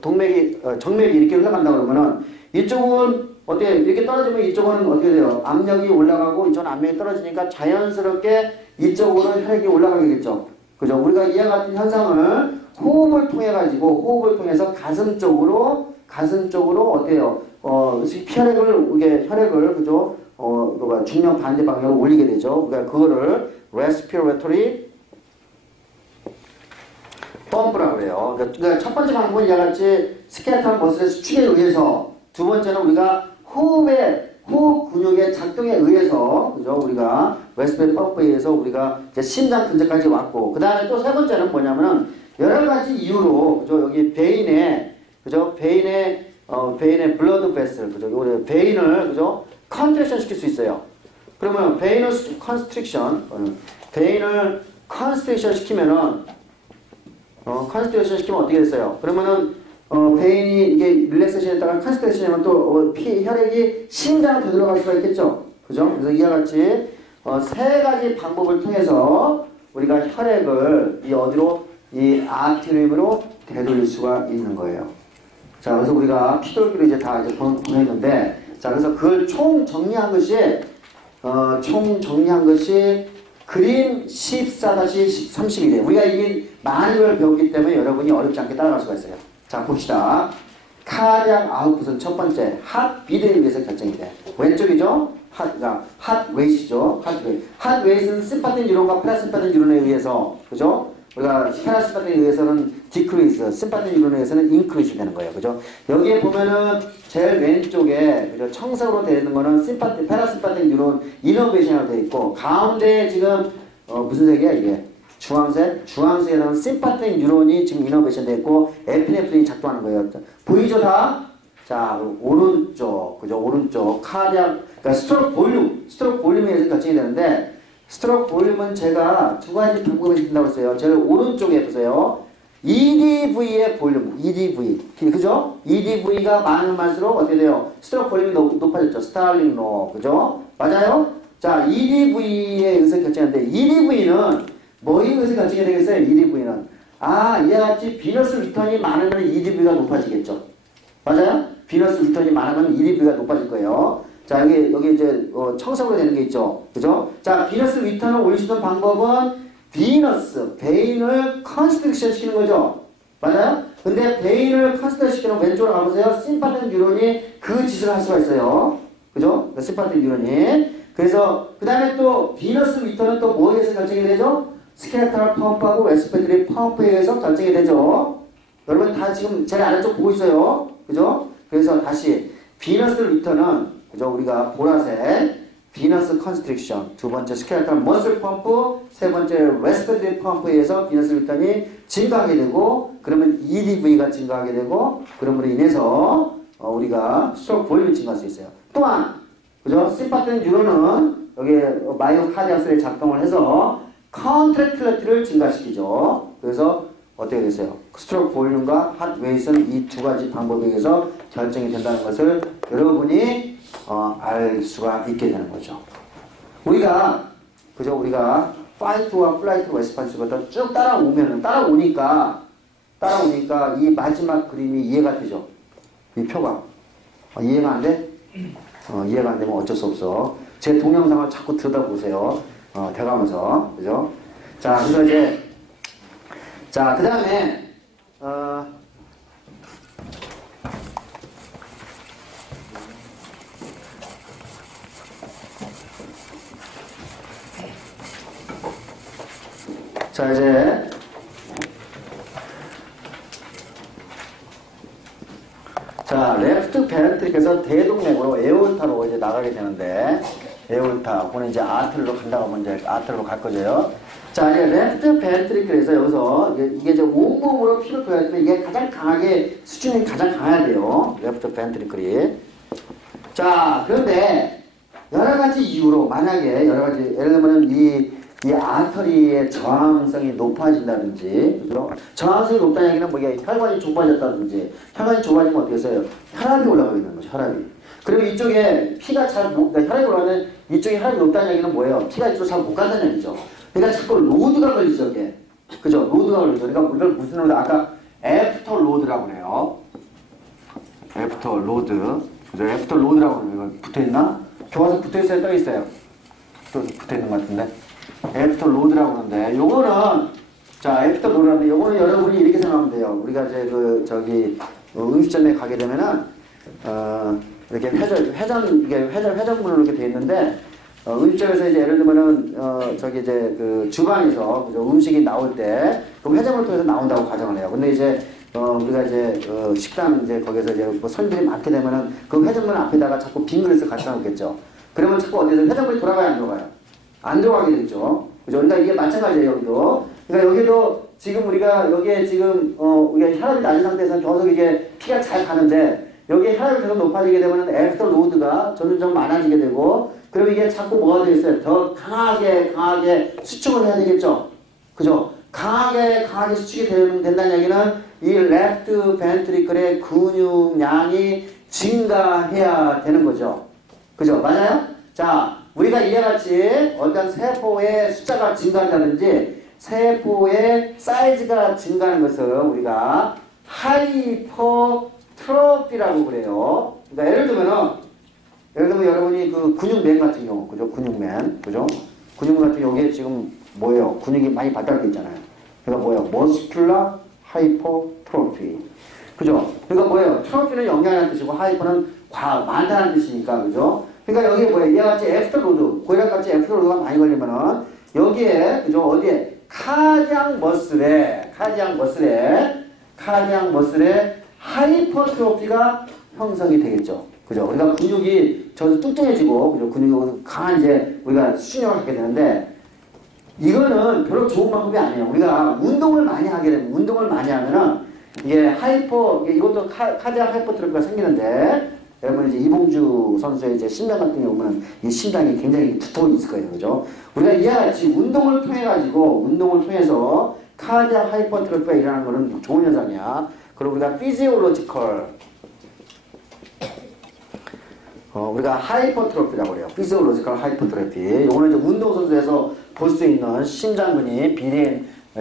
정맥이 이렇게 흘러간다 그러면은 이쪽은 어떻게 이렇게 떨어지면 이쪽은 어떻게 돼요? 압력이 올라가고 이쪽은 압력이 떨어지니까 자연스럽게 이쪽으로는 혈액이 올라가겠죠. 그죠? 우리가 이와 같은 현상을 호흡을 통해서 가슴 쪽으로 어때요? 혈액을 그죠? 중력 반대 방향으로 올리게 되죠. 그러니까 그거를 respiratory 펌프라고 그래요. 그러니까 첫 번째 방법은 이와 같이 스켈레탈 머슬의 수축에 의해서, 두 번째는 우리가 호흡 근육의 작동에 의해서, 그죠? 우리가 레스피레이터리 펌프에 의해서 우리가 이제 심장 근처까지 왔고, 그 다음에 또 세 번째는 뭐냐면은 여러 가지 이유로, 그죠? 여기 베인의 블러드 베슬, 그죠? 요 베인을, 그죠? 컨트랙션 시킬 수 있어요. 그러면 베인을 컨스트릭션 시키면은 컨스트레이션 시키면 어떻게 됐어요? 그러면은 베인이 이게 릴렉세이션 했다가 컨스트레이션 하면 또 혈액이 심장으로 들어갈 수가 있겠죠? 그죠? 그래서 이와 같이 세 가지 방법을 통해서 우리가 혈액을 이 아트리움으로 되돌릴 수가 있는 거예요. 자, 그래서 우리가 피돌기로 이제 다 이제 보냈는데, 자, 그래서 그걸 총 정리한 것이 그림 14-32래. 우리가 이게 많은 걸 배웠기 때문에 여러분이 어렵지 않게 따라갈 수가 있어요. 자, 봅시다. 카디악 아웃풋은 첫 번째 핫비드에 의해서 결정이 돼. 왼쪽이죠? 핫웨이트죠. 핫웨이트는 심파틱 뉴런과 패라심파틱 뉴런에 의해서, 그죠? 우리가 패라심파틱에 의해서는 디크리스, 심파틱 뉴런에 의해서는 인크리스 되는 거예요. 그죠? 여기에 보면은 제일 왼쪽에, 그죠? 청색으로 되어 있는 거는 패라심파틱 뉴런 이너베이션으로 되어 있고, 가운데 지금 무슨 색이야 이게? 주황색에는 심파틱 뉴런이 지금 이너베이션 되어 있고 에피네프린이 작동하는 거예요. 보이죠 다? 자, 오른쪽, 그죠? 오른쪽 카디악, 그러니까 스트로크 볼륨에 의해서 결정이 되는데, 스트로크 볼륨은 제가 두 가지 방법이 있다고 했어요. 제일 오른쪽에 보세요. EDV의 볼륨, EDV, 그죠? EDV가 많으면 많을수록 어떻게 돼요? 스트로크 볼륨이 높아졌죠. 스타일링 로, 그죠? 맞아요? 자, EDV에 의해서 결정하는데, EDV는 뭐에 의해서 결정이 되겠어요? EDV는 이와 같이 비너스 리턴이 많으면 EDV가 높아지겠죠. 맞아요? 비너스 리턴이 많으면 EDV가 높아질 거예요. 자, 여기 이제 청색으로 되는 게 있죠. 그죠? 자, 비너스 리턴을 올릴 수 있는 방법은 베인을 컨스트릭션 시키는 거죠. 맞아요? 근데 베인을 컨스트릭션 시키는 왼쪽으로 가보세요. 심파틱 뉴런이 그 짓을 할 수가 있어요. 그죠? 심파틱 뉴런이. 그래서 그 다음에 또 비너스 리턴은 또 뭐에 의해서 결정이 되죠? 스켈레탈 펌프하고 레스피레이터리 펌프에 의해서 결정이 되죠. 여러분 다 지금 제일 아래쪽 보고 있어요. 그죠? 그래서 다시 비너스 리턴은, 그죠? 우리가 보라색 비너스 컨스트릭션, 두 번째 스켈레탈 머슬 펌프, 세 번째 레스피레이터리 펌프에 의해서 비너스 리턴이 증가하게 되고, 그러면 EDV가 증가하게 되고, 그럼으로 인해서 우리가 스트로크 볼륨이 증가할 수 있어요. 또한, 그죠? 심파틱 뉴런은 여기에 마이오카디아스에 작동을 해서 컨트랙틸리티를 증가시키죠. 그래서 어떻게 됐어요? 스트로크 볼륨과 핫 웨이트는 이 두 가지 방법에 의해서 결정이 된다는 것을 여러분이 알 수가 있게 되는 거죠. 우리가 파이트와 플라이트 레스판스부터 쭉 따라오니까 이 마지막 그림이 이해가 되죠. 이 표가 이해가 안 돼? 이해가 안 되면 어쩔 수 없어. 제 동영상을 자꾸 들여다보세요. 돼가면서 그죠? 자, 그래서 이제 그 다음에 자, 이제 레프트 벤트릭에서 대동맥으로 에올타로 이제 나가게 되는데, 에올타, 그거는 이제 아트로 간다고 하면 이제 아트로 갈 거죠. 자, 이제 레프트 벤트리클에서 여기서 이게 이제 온몸으로 피를 줘야 되는데 이게 가장 강하게 수준이 가장 강해야 돼요. 레프트 벤트리클이. 자, 그런데 여러 가지 이유로 만약에 여러 가지 예를 들면 이 아터리의 저항성이 높아진다든지, 그죠? 저항성이 높다는 얘기는 뭐 이게 혈관이 좁아졌다든지, 혈관이 좁아지면 어떻게 해서요? 혈압이 올라가게 되는 거죠, 혈압이. 그리고 이쪽에 피가 그러니까 혈압이 올라가면 이쪽에 혈압이 높다는 얘기는 뭐예요? 피가 이쪽으로 잘 못 간다는 얘기죠. 그러니까 자꾸 로드가 걸리죠, 이게. 그죠? 로드가 걸리죠. 그러니까 이걸 무슨 로드? 아까 애프터 로드라고 그래요. 애프터 로드. 그죠? 애프터 로드라고 그래요. 이거 붙어있나? 교과서 붙어있어요? 떠있어요? 또 붙어있는 것 같은데. 애프터 로드라고 그러는데, 요거는, 자, 애프터 로드라는데, 요거는 여러분이 이렇게 생각하면 돼요. 우리가 이제 음식점에 가게 되면은, 이렇게 회전문으로 이렇게 돼 있는데, 음식점에서 이제 예를 들면은, 주방에서, 그죠? 음식이 나올 때, 그 회전문을 통해서 나온다고 가정을 해요. 근데 이제, 우리가 이제, 식당 이제 거기서 이제 뭐 손님들이 많게 되면은, 그 회전문 앞에다가 자꾸 빈 그릇을 갖다 놓겠죠. 그러면 자꾸 어디서 회전문이 돌아가야 안 들어가요? 안 들어가게 되죠. 그죠? 그러니까 이게 마찬가지예요, 여기도. 그러니까 여기도 지금 우리가, 여기에 지금, 우리가 혈압이 낮은 상태에서 계속 이게 피가 잘 가는데, 여기에 혈압이 계속 높아지게 되면 애프터 로드가 점점 많아지게 되고, 그럼 이게 자꾸 뭐가 되겠어요? 더 강하게 수축을 해야 되겠죠? 그죠? 강하게 수축이 된다는 얘기는 이 레프트 벤트리클의 근육량이 증가해야 되는 거죠. 그죠? 맞아요? 자, 우리가 이와 같이 어떤 세포의 숫자가 증가한다든지 세포의 사이즈가 증가하는 것을 우리가 하이퍼트로피라고 그래요. 그러니까 예를 들면 여러분이 그 근육맨 같은 경우, 그죠? 근육맨, 그죠? 근육맨 같은 경우에 지금 뭐예요? 근육이 많이 발달돼 있잖아요. 그러니까 뭐예요? 머스큘라 하이퍼트로피. 그죠? 그러니까 뭐예요? 트로피는 영양이라는 뜻이고 하이퍼는 많다는 뜻이니까, 그죠? 그러니까 여기에 뭐예요? 이와 같이 애프터 로드, 고혈압 같이 애프터 로드가 많이 걸리면은 여기에, 그죠? 어디에? 카디악 머슬에 하이퍼트로피가 형성이 되겠죠. 그죠? 그러니까 근육이 저도 뚱뚱해지고, 그죠? 근육은 강한 이제 우리가 수준력을 갖게 되는데, 이거는 별로 좋은 방법이 아니에요. 우리가 운동을 많이 하면은, 이것도 카디악 하이퍼트로피가 생기는데, 여러분 이제 이봉주 선수의 이제 심장 같은 경우 보면 이 심장이 굉장히 두터워 있을 거예요. 그죠? 우리가 이와 같이 운동을 통해서 카디악 하이퍼트로피가 일어나는 거는 좋은 현상이야. 그리고 우리가 피지올로지컬, 우리가 하이퍼트로피라고 그래요. 피지올로지컬 하이퍼트로피. 이거는 이제 운동선수에서 볼 수 있는 심장근이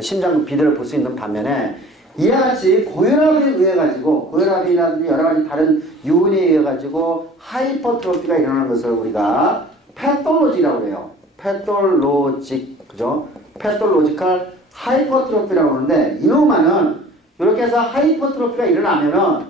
심장근 비대를 볼 수 있는 반면에 이와 같이 고혈압에 의해 가지고 고혈압이라든지 여러 가지 다른 요인에 의해 가지고 하이퍼트로피가 일어나는 것을 우리가 패톨로지라고 해요. 그죠? 패톨로지컬 하이퍼트로피라고 하는데 이놈만은 이렇게 해서 하이퍼트로피가 일어나면은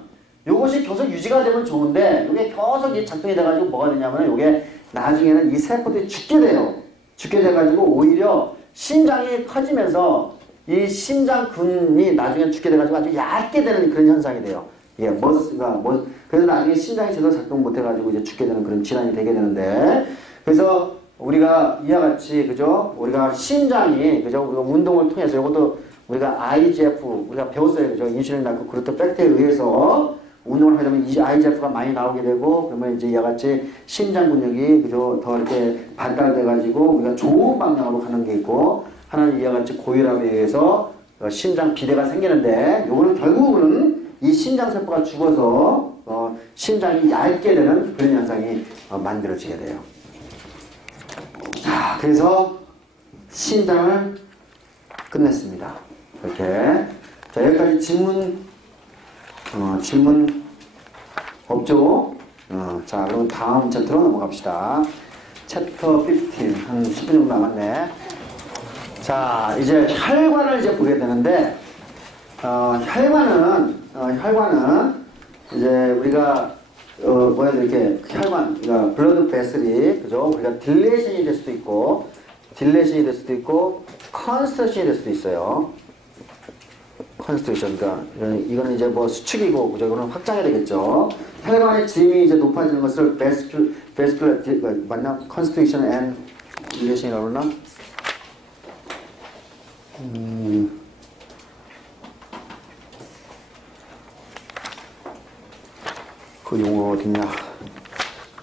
요것이 계속 유지가 되면 좋은데 이게 계속 작동이 돼가지고 뭐가 되냐면 이게 나중에는 이 세포들이 죽게 돼요. 죽게 돼가지고 오히려 심장이 커지면서 이 심장근이 나중에 죽게 돼가지고 아주 얇게 되는 그런 현상이 돼요. 예, 그래서 나중에 심장이 제대로 작동 못해가지고 이제 죽게 되는 그런 질환이 되게 되는데, 그래서 우리가 이와 같이, 그죠? 우리가 심장이, 그죠? 우리가 운동을 통해서 이것도 우리가 IGF, 우리가 배웠어요. 그죠? 인슐린 낳고 그루트 팩트에 의해서 운동을 하게 되면 이 IGF가 많이 나오게 되고, 그러면 이제 이와 같이 심장 근육이, 그죠? 더 이렇게 발달돼가지고 우리가 좋은 방향으로 가는 게 있고, 하나는 이와 같이 고혈압에 의해서 심장 비대가 생기는데 요거는 결국은 이 심장세포가 죽어서 심장이 얇게 되는 그런 현상이 만들어지게 돼요. 자, 그래서 심장을 끝냈습니다. 이렇게. 자, 여기까지 질문 없죠? 자, 그럼 다음 챕터로 넘어갑시다. 챕터 15. 한 10분 정도 남았네. 자, 이제 혈관을 이제 보게 되는데, 혈관은 이제 우리가, 이렇게 혈관, 그러니까 블러드 베슬이, 그죠? 우리가 딜레이션이 될 수도 있고, 컨스트럭션이 될 수도 있어요. 컨스트럭션, 그러니까 이거는 이제 뭐 수축이고, 그죠? 이거는 확장이 되겠죠. 혈관의 짐이 이제 높아지는 것을 베스큘러, 맞나? 컨스트럭션 앤 딜레이션이라고 그러나? 그 용어 어딨냐?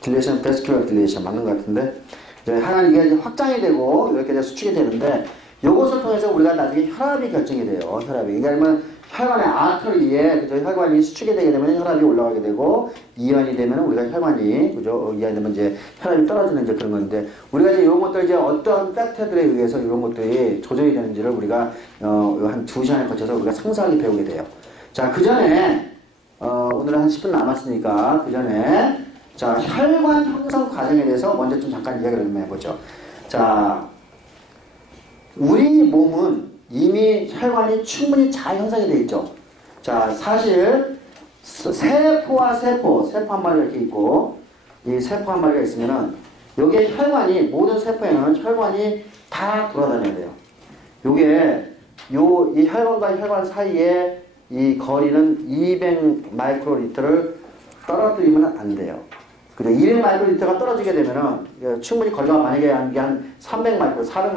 딜레이션, 베스큘러 딜레이션 맞는 것 같은데, 이제 하나 이게 이제 확장이 되고 이렇게 이제 수축이 되는데, 요것을 통해서 우리가 나중에 혈압이 결정이 돼요. 혈압이. 그러니까 혈관의 아터리에, 그죠? 혈관이 수축이 되게 되면 혈압이 올라가게 되고, 이완이 되면 우리가 혈관이, 그죠? 이완이 되면 이제 혈압이 떨어지는 이제 그런 건데, 우리가 이제 이런 것들 이제 어떤 팩터들에 의해서 이런 것들이 조절이 되는지를 우리가, 한 2시간에 거쳐서 우리가 상세하게 배우게 돼요. 자, 그 전에, 오늘은 한 10분 남았으니까, 그 전에, 자, 혈관 형성 과정에 대해서 먼저 좀 잠깐 이야기를 좀 해보죠. 자, 우리 몸은 이미 혈관이 충분히 잘 형성이 되어 있죠. 자, 사실 세포와 세포 한 마리가 이렇게 있고, 이 세포 한 마리가 있으면은 여기에 혈관이, 모든 세포에는 혈관이 다 돌아다녀야 돼요. 요게 이 혈관과 혈관 사이에 이 거리는 200 마이크로리터를 떨어뜨리면 안 돼요. 그죠? 200 마이크로리터가 떨어지게 되면은 충분히 거리가 만약에 한 300 마이크로, 400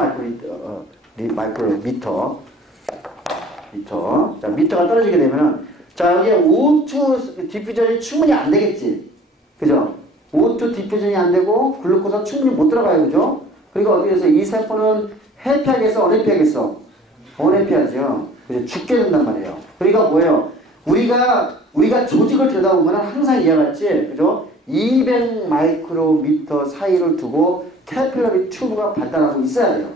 마이크로미터. 자, 미터가 떨어지게 되면은, 자, 여기에 O2 디퓨전이 충분히 안 되겠지. 그죠? O2 디퓨전이 안 되고, 글루코스가 충분히 못 들어가요. 그죠? 그러니까 어디에서 이 세포는 해피하겠어? 어해피하겠어? 어해피하죠. 그죠? 죽게 된단 말이에요. 그러니까 뭐예요? 우리가 조직을 들여다보면 항상 이와 같이, 그죠? 200 마이크로미터 사이를 두고 캐필러리 튜브가 발달하고 있어야 돼요.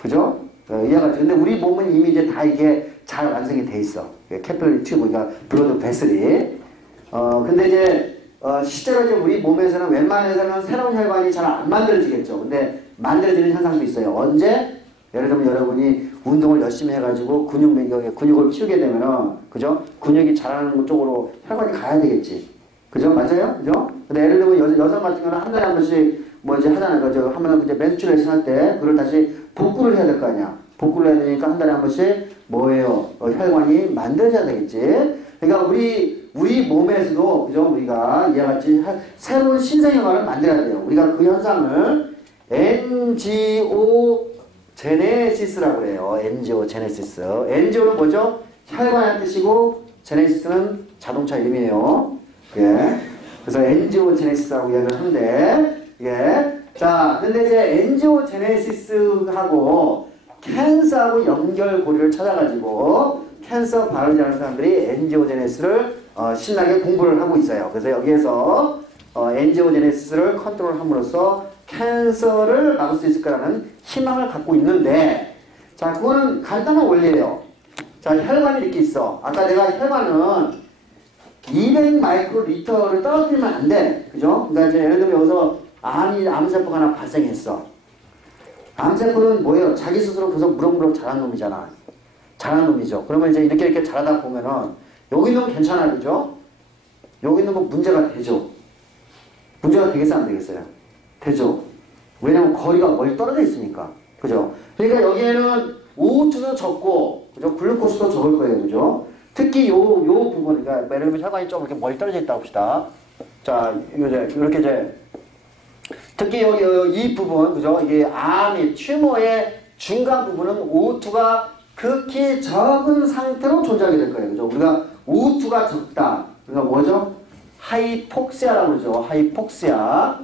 그죠? 이와 같이. 근데 우리 몸은 이미 이제 다 이게 잘 완성이 돼 있어. 캐필러리 튜브, 그러니까 블러드 베슬이. 근데 이제, 실제로 이제 우리 몸에서는 웬만해서는 새로운 혈관이 잘 안 만들어지겠죠. 근데 만들어지는 현상도 있어요. 언제? 예를 들면 여러분이 운동을 열심히 해가지고 근육을 키우게 되면은, 그죠? 근육이 자라는 쪽으로 혈관이 가야 되겠지. 그죠? 맞아요? 그죠? 근데 예를 들면 여성 같은 경우는 한 달에 한 번씩 뭐 이제 하잖아요. 그죠? 하면 이제 맨스트레이션 할 때 그걸 다시 복구를 해야 될 거 아니야. 복구를 해야 되니까 한 달에 한 번씩 뭐예요? 혈관이 만들어져야 되겠지. 그러니까 우리 몸에서도, 그죠? 우리가 이와 같이 새로운 신생혈관을 만들어야 돼요. 우리가 그 현상을 엔지오제네시스라고 해요. 엔지오제네시스. 엔지오는 뭐죠? 혈관의 뜻이고, 제네시스는 자동차 이름이에요. 예. 그래서 엔지오제네시스라고 이야기를 하는데, 예. 자, 근데 이제 엔지오제네시스하고 캔서하고 연결고리를 찾아가지고 캔서 바이올로지하는 사람들이 엔지오제네시스를 신나게 공부를 하고 있어요. 그래서 여기에서 엔지오제네시스를 컨트롤함으로써 캔서를 막을 수 있을 거라는 희망을 갖고 있는데, 자, 그거는 간단한 원리예요. 자, 혈관이 이렇게 있어. 아까 내가 혈관은 200 마이크로리터를 떨어뜨리면 안 돼. 그죠? 그러니까 이제 예를 들면 여기서 암세포가 하나 발생했어. 암세포는 뭐예요? 자기 스스로 계속 무럭무럭 자란 놈이잖아. 자란 놈이죠. 그러면 이제 이렇게 자라다 보면은, 여기 있는 건 괜찮아. 그죠? 여기 있는 건 문제가 되죠. 문제가 되겠어요? 안 되겠어요? 되죠. 왜냐면 거리가 멀리 떨어져 있으니까. 그죠? 그러니까 여기에는 O2도 적고, 그죠? 글루코스도 적을 거예요. 그죠? 특히 요 부분, 그러니까 예를 들면 혈관이 좀 이렇게 멀리 떨어져 있다 봅시다. 자, 이렇게 이제, 특히 여기 이 부분, 그죠? 이게 암이, 튜머의 중간 부분은 O2가 극히 적은 상태로 존재하게 될 거예요. 그죠? 우리가 O2가 적다. 그러니까 뭐죠? 하이폭시아라고 그러죠. 하이폭시아.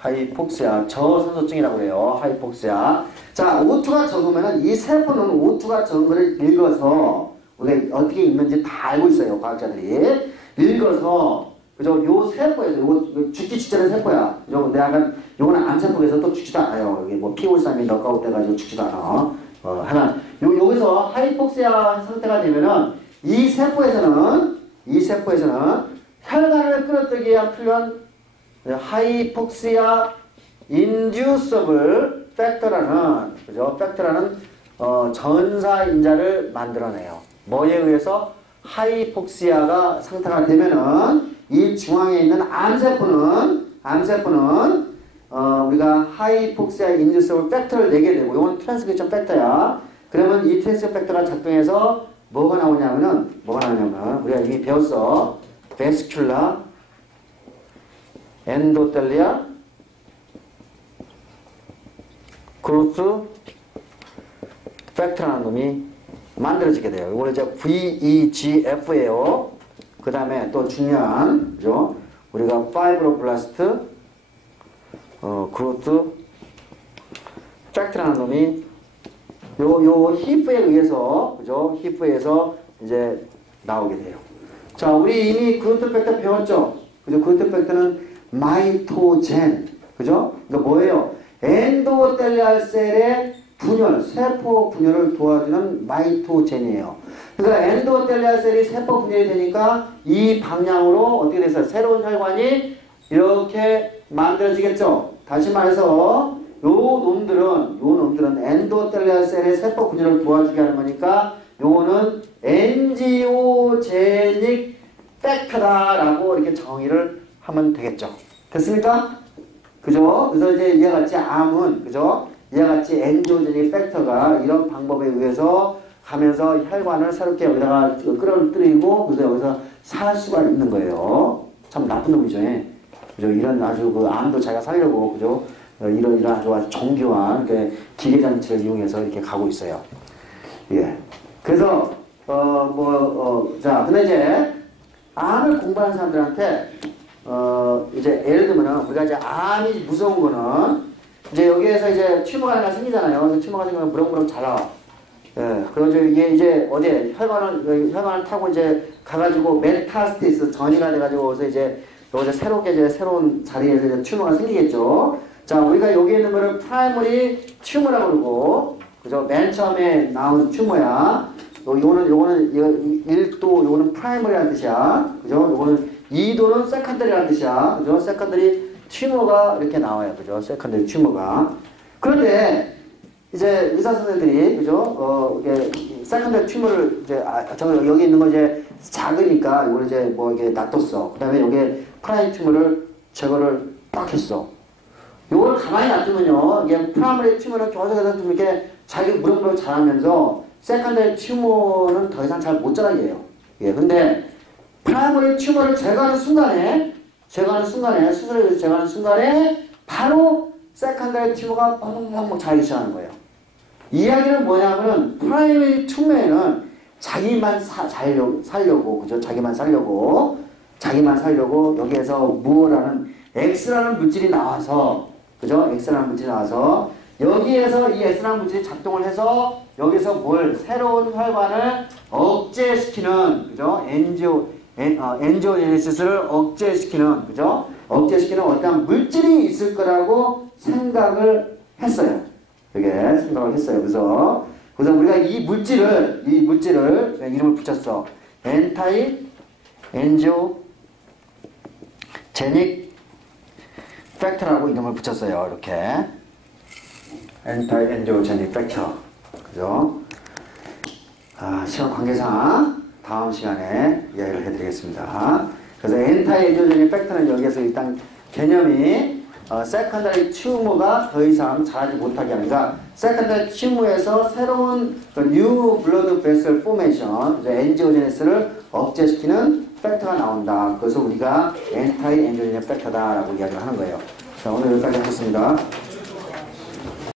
하이폭시아, 저산소증이라고 그래요. 하이폭시아. 자, O2가 적으면은 이 세포는 O2가 적은 거를 읽어서 우리가 어떻게 읽는지 다 알고 있어요. 과학자들이. 읽어서 그죠? 요 세포에서 요거 죽기 직전의 세포야. 그죠? 근데 약간 요거는 암세포에서 또 죽지도 않아요. 여기 뭐 P53이 넉아웃 돼가지고 죽지도 않아. 하나 여기서 하이폭시아 상태가 되면은 이 세포에서는 혈관을 끌어들이기 위한 훈련 하이폭시아 인듀서블 팩터라는 그죠? 팩터라는 전사인자를 만들어내요. 뭐에 의해서 하이폭시아가 상태가 되면은 이 중앙에 있는 암세포는 우리가 하이폭시아 인듀서블 팩터를 내게 되고 이건 트랜스크립션 팩터야. 그러면 이 트랜스크립션 팩터가 작동해서 뭐가 나오냐면 우리가 이미 배웠어. 베스큘라 엔도텔리아 그로스 팩터라는 놈이 만들어지게 돼요. 이걸 이제 VEGF예요. 그 다음에 또 중요한 그죠? 우리가 파이브로블라스트 그로스 팩터라는 놈이 요 히프에 의해서 그죠? 히프에 의해서 이제 나오게 돼요. 자, 우리 이미 그로스 팩터 배웠죠? 그죠? 그로스 팩터는 마이토젠 그죠? 그러니까 뭐예요? 엔도텔리알 셀의 분열, 세포 분열을 도와주는 마이토젠이에요. 그러니까 엔도텔리알 셀이 세포 분열이 되니까 이 방향으로 어떻게 돼서 새로운 혈관이 이렇게 만들어지겠죠. 다시 말해서 요 놈들은 엔도텔리알 셀의 세포 분열을 도와주게 하는 거니까 요거는 엔지오제닉 팩터다라고 이렇게 정의를 하면 되겠죠. 됐습니까? 그죠? 그래서 이제 이와 같이 암은 그죠? 이와 같이 엔지오제닉 팩터가 이런 방법에 의해서 가면서 혈관을 새롭게 여기다가 끌어들이고 그래서 여기서 살 수가 있는 거예요. 참 나쁜 놈이죠. 그죠? 이런 아주 그 암도 자기가 살려고 그죠? 이런 아주 정교한 기계 장치를 이용해서 이렇게 가고 있어요. 예. 그래서 자, 근데 이제 암을 공부하는 사람들한테 이제 예를 들면은 우리가 이제 암이 무서운 거는 이제 여기에서 이제 튜머가 하나 생기잖아요. 그래서 튜머가 생기면 무럭무럭 자라. 예. 그리고 이제 어제 혈관을 타고 이제 가가지고 메타스테이스 전이가 돼가지고 그래서 이제 여기서 새로운 자리에서 이제 튜머가 생기겠죠. 자, 우리가 여기 있는 거를 프라이머리 튜머라고 그러고, 그죠? 맨 처음에 나온 튜머야. 요거는 1도, 요거는 프라이머리라는 뜻이야. 그죠? 요거는 2도는 세컨더리라는 뜻이야. 그죠? 세컨더리 튜머가 이렇게 나와요. 그죠? 세컨더리 튜머가. 그런데, 이제 의사 선생님들이, 그죠? 이게 세컨더리 튜머를 이제, 여기 있는 거 이제 작으니까, 이걸 이제 이게 놔뒀어. 그 다음에 여기에 프라이머리 튜머를 제거를 딱 했어. 요걸 가만히 놔두면요, 이게 프라이머리 튜머를 계속해서 좀 이렇게 자기 무럭무럭 자라면서 세컨더리 튜머는 더 이상 잘 못 자라게 해요. 예, 근데 프라이머리 튜머를 제거하는 순간에 수술을 해서 제거하는 순간에 바로 세컨더리 튜머가 뻥뻥뻥 자라기 시작하는 거예요. 이야기는 뭐냐면은 프라이머리 튜머에는 자기만 살려고, 그죠? 자기만 살려고 여기에서 무어라는 X라는 물질이 나와서, 그죠? X라는 물질이 나와서 여기에서 이 X라는 물질이 작동을 해서 여기서 새로운 혈관을 억제시키는, 그죠? 엔지오제네시스를 억제시키는, 그죠? 억제시키는 어떠한 물질이 있을 거라고 생각을 했어요. 그게 생각을 했어요. 그래서 우리가 이 물질을 이름을 붙였어. 엔타이 엔지오제닉 팩터라고 이름을 붙였어요. 이렇게 엔타이 엔지오제닉 팩터. 그죠? 시간 관계상 다음 시간에 이야기를 해드리겠습니다. 그래서 엔타이 엔지오제닉 팩터는 여기에서 일단 개념이 세컨더리 튜머가 더 이상 자라지 못하게 하니까 세컨더리 튜머에서 새로운 뉴 블러드 베슬 포메이션, 엔지오제네스를 억제시키는 팩터가 나온다. 그래서 우리가 엔타이 엔지오제닉 팩터다라고 이야기를 하는 거예요. 자, 오늘 여기까지 하겠습니다.